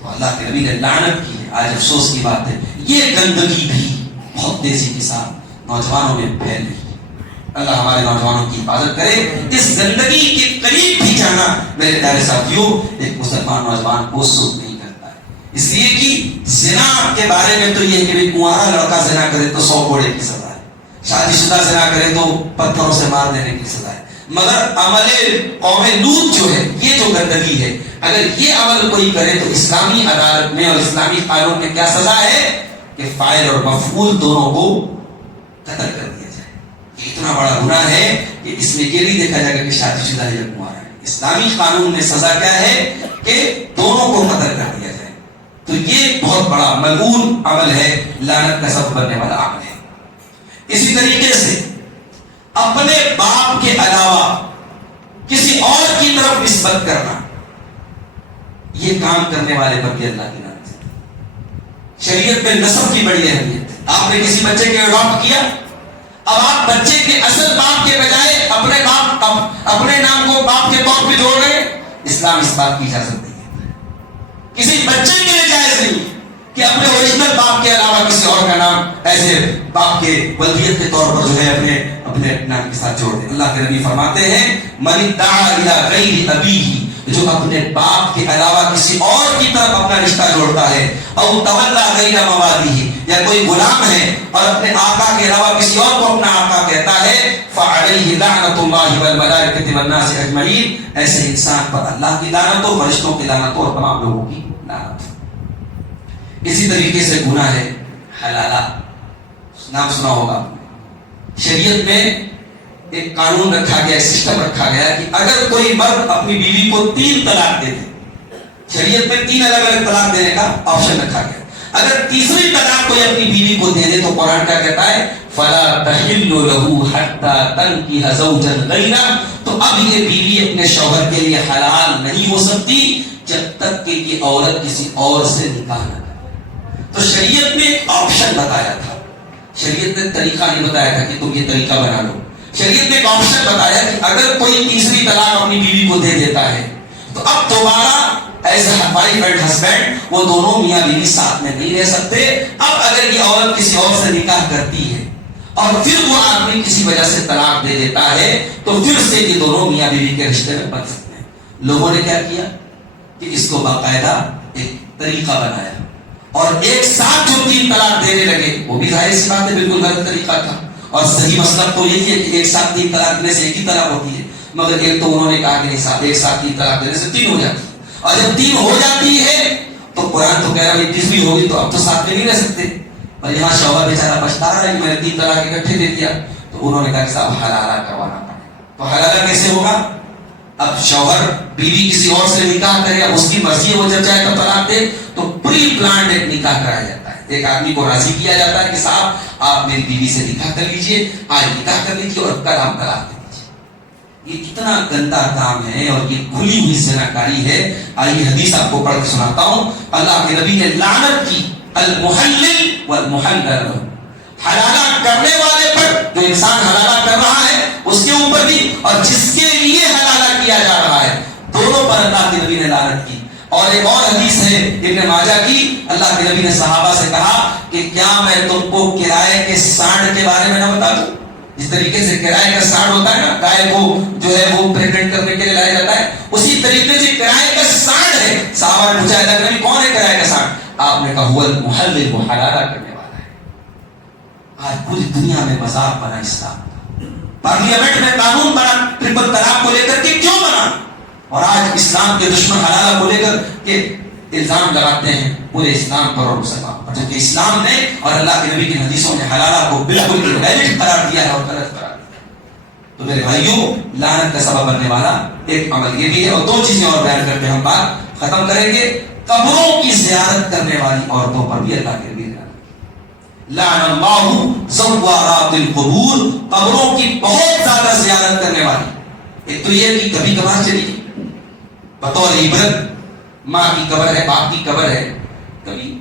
تو اللہ کے نبی نے لعنت کی ہے۔ آج افسوس کی بات ہے یہ گندگی بھی بہت تیزی کے ساتھ نوجوانوں میں پھیل رہی ہے۔ اللہ ہمارے نوجوانوں کی حفاظت کرے۔ اس گندگی کے قریب بھی جانا میرے پیارے ساتھیوں ایک مسلمان نوجوان کو سود نہیں کرتا ہے، اس لیے کہ زنا کے بارے میں تو یہ کہ کنوارا لڑکا زنا کرے تو 100 کوڑے کی سزا ہے، شادی شدہ زنا کرے تو پتھروں سے مار دینے کی سزا ہے، مگر عمل قوم لوط جو ہے، یہ جو گندگی ہے، اگر یہ عمل کوئی کرے تو اسلامی عدالت میں اور اسلامی قانون میں کیا سزا ہے کہ فاعل اور مفعول دونوں کو قتل کر دیا جائے۔ یہ اتنا بڑا گناہ ہے کہ اس میں یہ نہیں دیکھا جائے گا کہ شادی شدہ ہے یا کنوارا ہے، اسلامی قانون میں سزا کیا ہے کہ دونوں کو قتل کر دیا جائے۔ تو یہ بہت بڑا ملعون عمل ہے، لعنت کا سبب بننے والا عمل ہے۔ اسی طریقے سے اپنے باپ کے علاوہ کسی اور کی طرف نسبت کرنا، یہ کام کرنے والے پر بھی اللہ کی لعنت ہے۔ شریعت میں نسب کی بڑی اہمیت ہے۔ آپ نے کسی بچے کے اڈاپٹ کیا، اب آپ بچے کے اصل باپ کے بجائے اپنے نام کو باپ کے طور پہ جوڑ رہے ہیں، اسلام اس بات کی اجازت نہیں ہے۔ کسی بچے کے لیے جائز نہیں کہ اپنے اوریجنل باپ کے علاوہ کسی اور کا نام ایسے باپ کے ولدیت کے طور پر جو ہے اپنے نام کے ساتھ جوڑ دے۔ اللہ کے نبی فرماتے ہیں من ادعا الی غیر ابیہ، جو اپنے باپ کے علاوہ کسی اور کی طرف اپنا رشتہ جوڑتا ہے، او تولا غیر موالیہ، یا کوئی غلام ہے اور اپنے آقا کے علاوہ کسی اور کو اپنا آقا کہتا ہے، فعلیہ لعنۃ اللہ والملائکۃ والناس اجمعین، ایسے انسان پر اللہ کی لعنت ہو، فرشتوں کی لعنت ہو، اور تمام لوگوں کی لعنت ہو۔ اسی طریقے سے گناہ ہے حلالہ، نام سنا ہوگا۔ شریعت میں ایک قانون رکھا گیا، ایک سسٹم رکھا گیا کہ اگر کوئی مرد اپنی بیوی کو 3 طلاق دے دے، شریعت میں 3 الگ الگ طلاق دینے کا آپشن رکھا گیا، اگر تیسری طلاق کوئی اپنی بیوی کو دے دے تو قرآن کیا کہتا ہے فَلَا تَحِلُّ لَهُ حَتَّى تَنْكِحَ زَوْجًا غَيْرَهُ، تو اب یہ بیوی اپنے شوہر کے لیے حلال نہیں ہو سکتی جب تک کہ یہ عورت کسی اور سے نکاح نہ کرے۔ تو شریعت نے ایک آپشن بتایا تھا، شریعت نے طریقہ نہیں بتایا تھا کہ تم یہ طریقہ بنا لو، شریعت نے ایک آپشن بتایا کہ اگر کوئی تیسری طلاق اپنی بیوی کو دے دیتا ہے تو اب دوبارہ as a wife and husband وہ دونوں میاں بیوی ساتھ میں نہیں رہ سکتے۔ اب اگر یہ عورت کسی اور سے نکاح کرتی ہے اور پھر وہ آدمی کسی وجہ سے طلاق دے دیتا ہے تو پھر سے یہ دونوں میاں بیوی کے رشتے میں بن سکتے ہیں۔ لوگوں نے کیا کیا کہ اس کو باقاعدہ ایک طریقہ بنایا، اور ایک ساتھ جو 3 طلاق دینے لگے، وہ بھی ظاہر سی بات ہے بالکل غلط طریقہ تھا، اور صحیح مسئلہ تو یہی ہے کہ ایک ساتھ 3 طلاق دینے سے ایک ہی طلاق ہوتی ہے، مگر ایک تو انہوں نے کہا کہ ایک ساتھ 3 طلاق دینے سے 3 ہو جاتی ہے، اور جب 3 ہو جاتی ہے تو قرآن تو کہہ رہا ہے تیسری ہوگی تو اب تو ساتھ میں نہیں رہ سکتے، اور یہاں شوہر بیچارہ پچھتا رہا ہے کہ میں نے 3 طلاق اکٹھے دے دیا، تو انہوں نے کہا کہ صاحب حلالہ کروانا پڑے گا۔ تو حلالہ کیسے ہوگا؟ اب شوہر بیوی کسی اور سے نکاح کرے، اب اس کی مرضی ہے، وہ جب چاہے تب طلاق دے، تو تو پری پلانڈ ایک نکاح کرایا جاتا ہے. ایک آدمی کو راضی کیا جاتا ہے کہ صاحب آپ میری بیوی سے نکاح کر لیجئے, آج نکاح کر لیجئے اور کل آپ طلاق دے دیجئے. یہ کتنا گندا کام ہے اور یہ کھلی ہوئی زناکاری ہے. آئیے حدیث آپ کو پڑھ کے سناتا ہوں. اللہ کے نبی نے لعنت کی المحلل والمحلل, حلالہ کرنے والے پر, جو انسان حلالہ کر رہا ہے اس کے اوپر بھی, اور جس کے لیے حلالہ کیا جا رہا ہے, دونوں پر اللہ کے نبی نے لعنت کی. اور ایک اور حدیث ہے ابن ماجہ کی, اللہ کے نبی نے صحابہ سے کہا کہ کیا میں تم کو کرائے کے سانڈ کے بارے میں نہ بتا دوں. جس طریقے سے کرائے کا سانڈ ہوتا ہے نا, گائے کو جو ہے وہ پریگنٹ کرنے کے لیے لایا جاتا ہے, اسی طریقے سے کرائے کا سانڈ ہے. صحابہ نے پوچھا اللہ کے نبی کون ہے کرائے کا سانڈ؟ آپ نے کہا هو المحلل, وہ حلالہ کرنے والا ہے. آج پوری دنیا میں مذاق بنا اسلام, پارلیمنٹ میں قانون بنا ٹرپل طلاق کو لے کر کے, کیوں بنا؟ اور آج اسلام کے دشمن حلالہ کو لے کر کے الزام لگاتے ہیں پورے اسلام پر اور مسلمان پر, جبکہ اسلام نے اور اللہ کے نبی کی حدیثوں نے حلالہ کو بالکل انویلڈ قرار دیا ہے اور غلط قرار دیا ہے. تو میرے بھائیوں, لعنت کا سبب بننے والا ایک عمل یہ بھی ہے. اور دو چیزیں اور بیان کر کے ہم بات ختم کریں گے. قبروں کی زیارت کرنے والی عورتوں پر بھی اللہ کے نبی نے لعن اللہ زوارات القبور, قبروں کی بہت زیادہ زیارت کرنے والی. ایک تو یہ کہ کبھی کبھار چلی گئی بطور عبرت, ماں کی قبر ہے, باپ کی قبر ہے, کبھی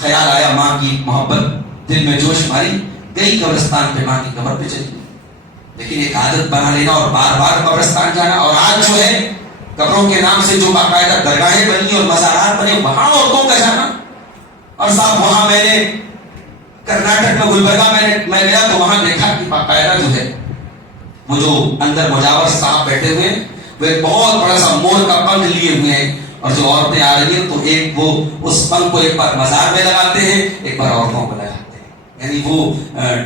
خیال آیا ماں کی محبت دل میں جوش ماری, گئی قبرستان پہ, ماں کی قبر پہ چلی گئی. لیکن ایک عادت بنا لینا اور بار بار قبرستان جانا, اور آج جو ہے قبروں کے نام سے جو باقاعدہ درگاہیں بنی اور مزارات بنے وہاں عورتوں کا جانا. اور صاحب وہاں میں نے کرناٹک میں گلبرگہ میں گیا تو وہاں دیکھا کہ باقاعدہ جو ہے وہ جو اندر مجاور صاحب بیٹھے ہوئے ہیں وہ ایک بہت بڑا سا مور کا پنکھ لیے ہوئے ہیں, اور جو عورتیں آ رہی ہیں تو ایک وہ اس پنکھ کو ایک بار مزار میں لگاتے ہیں, ایک بار عورتوں کو لگاتے ہیں. یعنی وہ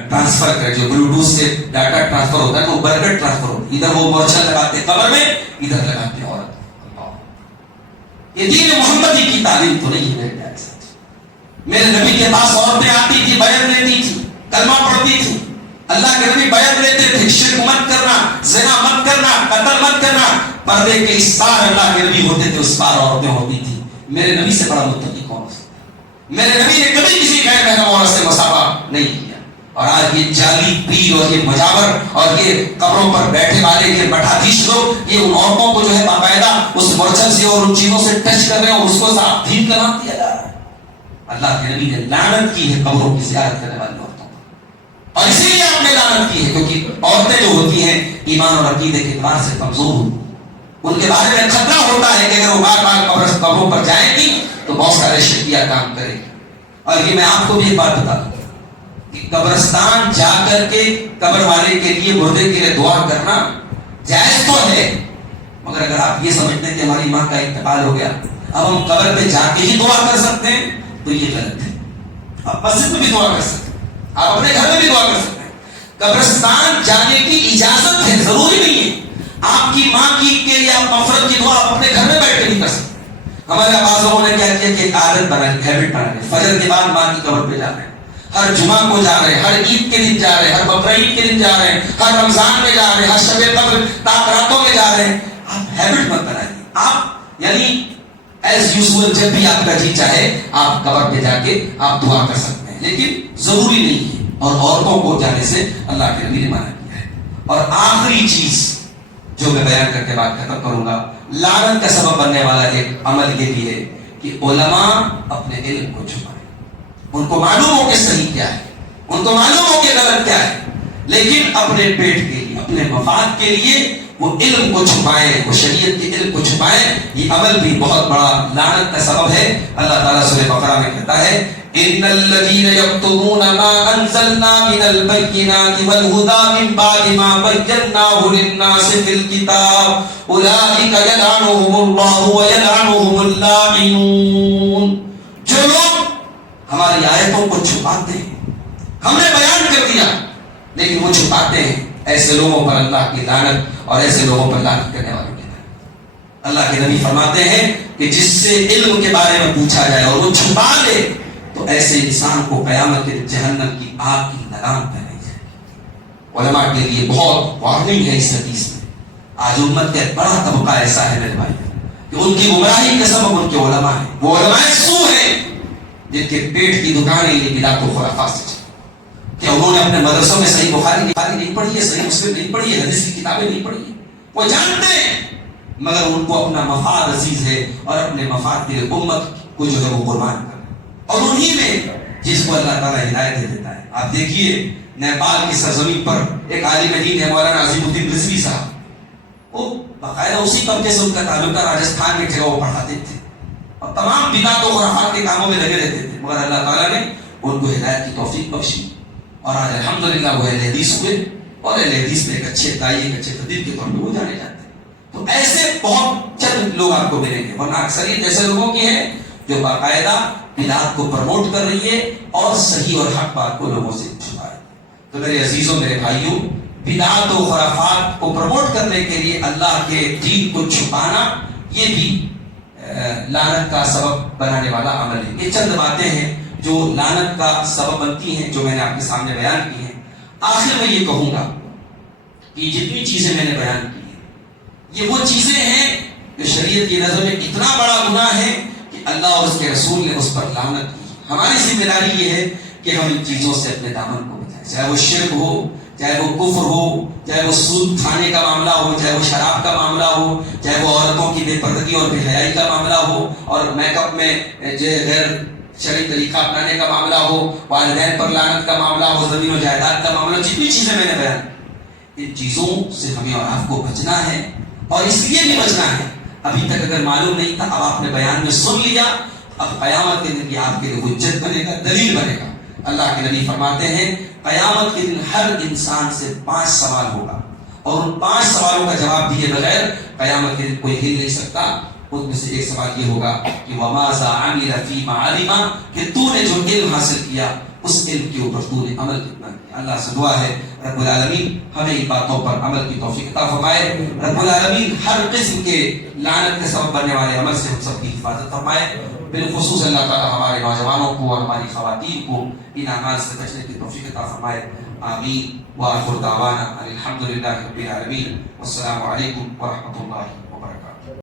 ٹرانسفر کر, جو بلوٹوتھ سے ڈاٹا ٹرانسفر ہوتا ہے تو برکت ٹرانسفر ہوتا ہے, ادھر وہ مورچہ لگاتے ہیں قبر میں, ادھر لگاتے ہیں عورت. یہ دین محمدی کی تعلیم تو نہیں ہے. میرے نبی کے پاس عورتیں آتی تھی, بیعت لیتی تھی, کلمہ پڑھتی تھی. اللہ کے نبی بیعت لیتے تھے, شرک مت کرنا, زنا مت کرنا, قتل مت کرنا. پردے کے اس پار اللہ کے نبی ہوتے تھے, اس پار عورتیں ہوتی تھی. میرے نبی سے بڑا متقی کون ہو سکتا ہے؟ میرے نبی نے کبھی کسی غیر محرم عورت سے مصافحہ نہیں کیا. اور آج یہ جعلی پیر اور یہ مجاور اور یہ قبروں پر بیٹھے والے یہ مٹھادیش لوگ, یہ ان عورتوں کو جو ہے باقاعدہ اس مورچل سے اور ان چیزوں سے ٹچ کر رہے ہیں اور اس کو صاف دین کا نام دیا جا رہا ہے. اللہ کے نبی نے لعنت کی ہے قبروں کی زیارت کرنے والی عورتوں پر, اور اسی لیے آپ نے لعنت کی ہے کیونکہ عورتیں جو ہوتی ہیں ایمان اور عقیدے کے اعتبار سے کمزور ہوتی, ان کے بارے میں خطرہ ہوتا ہے کہ اگر وہ بار بار قبروں پر جائیں گی تو بہت سارے شرکیہ کام کرے گی. اور یہ میں آپ کو بھی ایک بات بتا دوں کہ قبرستان جا کر کے قبر والے کے لیے, مردے کے لیے دعا کرنا جائز تو ہے, مگر اگر آپ یہ سمجھتے ہیں کہ ہماری ماں کا انتقال ہو گیا اب ہم قبر پہ جا کے ہی دعا کر سکتے ہیں تو یہ غلط ہے. آپ مسجد میں بھی دعا کر سکتے ہیں, آپ اپنے گھر میں بھی دعا کر سکتے ہیں. قبرستان جانے کی اجازت ہے, ضروری نہیں ہے. آپ کی ماں کی کے لیے آپ مغفرت کی دعا اپنے گھر میں بیٹھ کے نہیں کر سکتے. ہمارے بعض لوگوں نے کیا کیا کہ ایک عادت بنا لی, ہیبٹ بنا لی, فجر کے بعد ماں کی قبر پہ جا رہے ہیں, ہر جمعہ کو جا رہے ہیں, ہر عید کے دن جا رہے ہیں, ہر بقرعید کے دن جا رہے ہیں, ہر رمضان میں جا رہے ہیں, ہر شب قدر تاکراتوں میں جا رہے ہیں. آپ ہیبٹ مت بنائیے. آپ یعنی ایز یوزول جب بھی آپ کا جی چاہے آپ قبر پہ جا کے آپ دعا کر سکتے ہیں, لیکن ضروری نہیں ہے. اور عورتوں کو جانے سے اللہ کے نبی نے منع کیا ہے. اور آخری چیز جو میں بیان کر کے بات ختم کروں گا, لعنت کا سبب بننے والا ایک عمل یہ بھی ہے کہ علماء اپنے علم کو چھپائیں. ان کو معلوم ہو کہ صحیح کیا ہے, ان کو معلوم ہو کہ غلط کیا ہے, لیکن اپنے پیٹ کے لیے, اپنے مفاد کے لیے وہ علم کو چھپائیں, وہ شریعت کے علم کو چھپائیں. یہ عمل بھی بہت بڑا لعنت کا سبب ہے. اللہ تعالیٰ سورہ بقرہ میں کہتا ہے ان الذين يكتمون ما انزلنا من البينات والهدى من بعد ما بيناه للناس في الكتاب اولئك يلعنهم الله ويلعنهم اللاعنون. جو لوگ ہماری آیتوں کو چھپاتے ہیں, ہم نے بیان کر دیا لیکن وہ چھپاتے ہیں, ایسے لوگوں پر اللہ کی لعنت اور ایسے لوگوں پر لعنت کرنے والوں کی لعنت. اللہ کے نبی فرماتے ہیں کہ جس سے علم کے بارے میں پوچھا جائے اور وہ چھپا لے تو ایسے انسان کو قیامت کے جہنم کی آگ کی لگام پہنائی جائے گی. علماء کے لیے بہت وارننگ ہے اس حدیث میں. آج امت کا ایک بڑا طبقہ ایسا ہے میرے بھائی کہ ان کی گمراہی کا سبب ان کے علماء ہیں. وہ علماء سو ہیں جن کے پیٹ کی دکانیں یہ بدعت و خرافات سے چلی. کہ انہوں نے اپنے مدرسوں میں صحیح بخاری نہیں پڑھی ہے, صحیح مسلم نہیں پڑھی ہے, حدیث کی کتابیں نہیں پڑھی ہیں. وہ جانتے ہیں مگر ان کو اپنا مفاد عزیز ہے اور اپنے مفاد کے امت کو جو ہے وہ قربان کرنا. اور انہی میں جس کو اللہ تعالیٰ ہدایت دے دیتا ہے. آپ دیکھیے نیپال کی سرزمین پر ایک عالم دین ہے مولانا عظیم الدین رضوی صاحب. وہ باقاعدہ اسی طبقے سے ان کا تعلق تھا, راجستھان میں جگہ وہ پڑھاتے تھے اور تمام بدعت و خرافات کے کاموں میں لگے رہتے تھے. مگر اللہ تعالیٰ نے ان کو ہدایت کی توفیق بخشی اور آج الحمدللہ وہ اہل حدیث ہوئے اور اہل حدیث میں ایک اچھے دائی, ایک اچھے خطیب کے طور پہ وہ جانے جاتے ہیں. تو ایسے بہت چند لوگ آپ کو ملیں گے, ورنہ اکثریت ایسے لوگوں کی ہے جو باقاعدہ بدعت کو پروموٹ کر رہی ہے اور صحیح اور حق بات کو لوگوں سے چھپا رہی ہے. تو میرے عزیزوں, میرے بھائیوں, بدعت و خرافات کو پروموٹ کرنے کے لیے اللہ کے دین کو چھپانا یہ بھی لعنت کا سبب بنانے والا عمل ہے. یہ چند باتیں ہیں جو لعنت کا سبب بنتی ہیں جو میں نے آپ کے سامنے بیان کی ہیں. آخر میں یہ کہوں گا کہ جتنی چیزیں میں نے بیان کی ہیں یہ وہ چیزیں ہیں جو شریعت کی نظر میں اتنا بڑا گناہ ہے کہ اللہ اور اس کے رسول نے اس پر لعنت کی. ہماری ذمہ داری یہ ہے کہ ہم ان چیزوں سے اپنے دامن کو بچائیں, چاہے وہ شرک ہو, چاہے وہ کفر ہو, چاہے وہ سود کھانے کا معاملہ ہو, چاہے وہ شراب کا معاملہ ہو, چاہے وہ عورتوں کی بے پردگی اور بے حیائی کا معاملہ ہو, اور میک اپ میں غیر شرعی طریقہ اپنانے کا معاملہ ہو, والدین پر لعنت کا معاملہ ہو, زمین و جائیداد کا معاملہ, جتنی چیزیں میں نے بیان, ان چیزوں سے ہمیں اور آپ کو بچنا ہے. اور اس لیے بھی بچنا ہے, ابھی تک اگر معلوم نہیں تھا, اب آپ نے بیان میں سن لیا, اب قیامت کے دن یہ آپ کے لیے حجت بنے گا, دلیل بنے گا. اللہ کے نبی فرماتے ہیں قیامت کے دن ہر انسان سے 5 سوال ہوگا اور ان 5 سوالوں کا جواب دیے بغیر قیامت کے دن کوئی ہل نہیں سکتا. ان میں سے ایک سوال یہ ہوگا کہ وَمَاذَا عَمِلَ فِيمَا عَلِمَ, کہ تو نے جو علم حاصل کیا اس علم کے اوپر تو نے عمل کتنا کیا. اللہ سے دعا ہے رب العالمین ہمیں ان باتوں پر عمل کی توفیق عطا فرمائے. رب العالمین ہر قسم کے لعنت کے سبب بننے والے عمل سے ہم سب کی حفاظت فرمائے. بالخصوص اللہ تعالی ہمارے نوجوانوں کو اور ہماری خواتین کو ان اعمال سے بچنے کی توفیق عطا فرمائے. آمین. وآخر دعوانا الحمدللہ رب العالمین. والسلام علیکم ورحمۃ اللہ.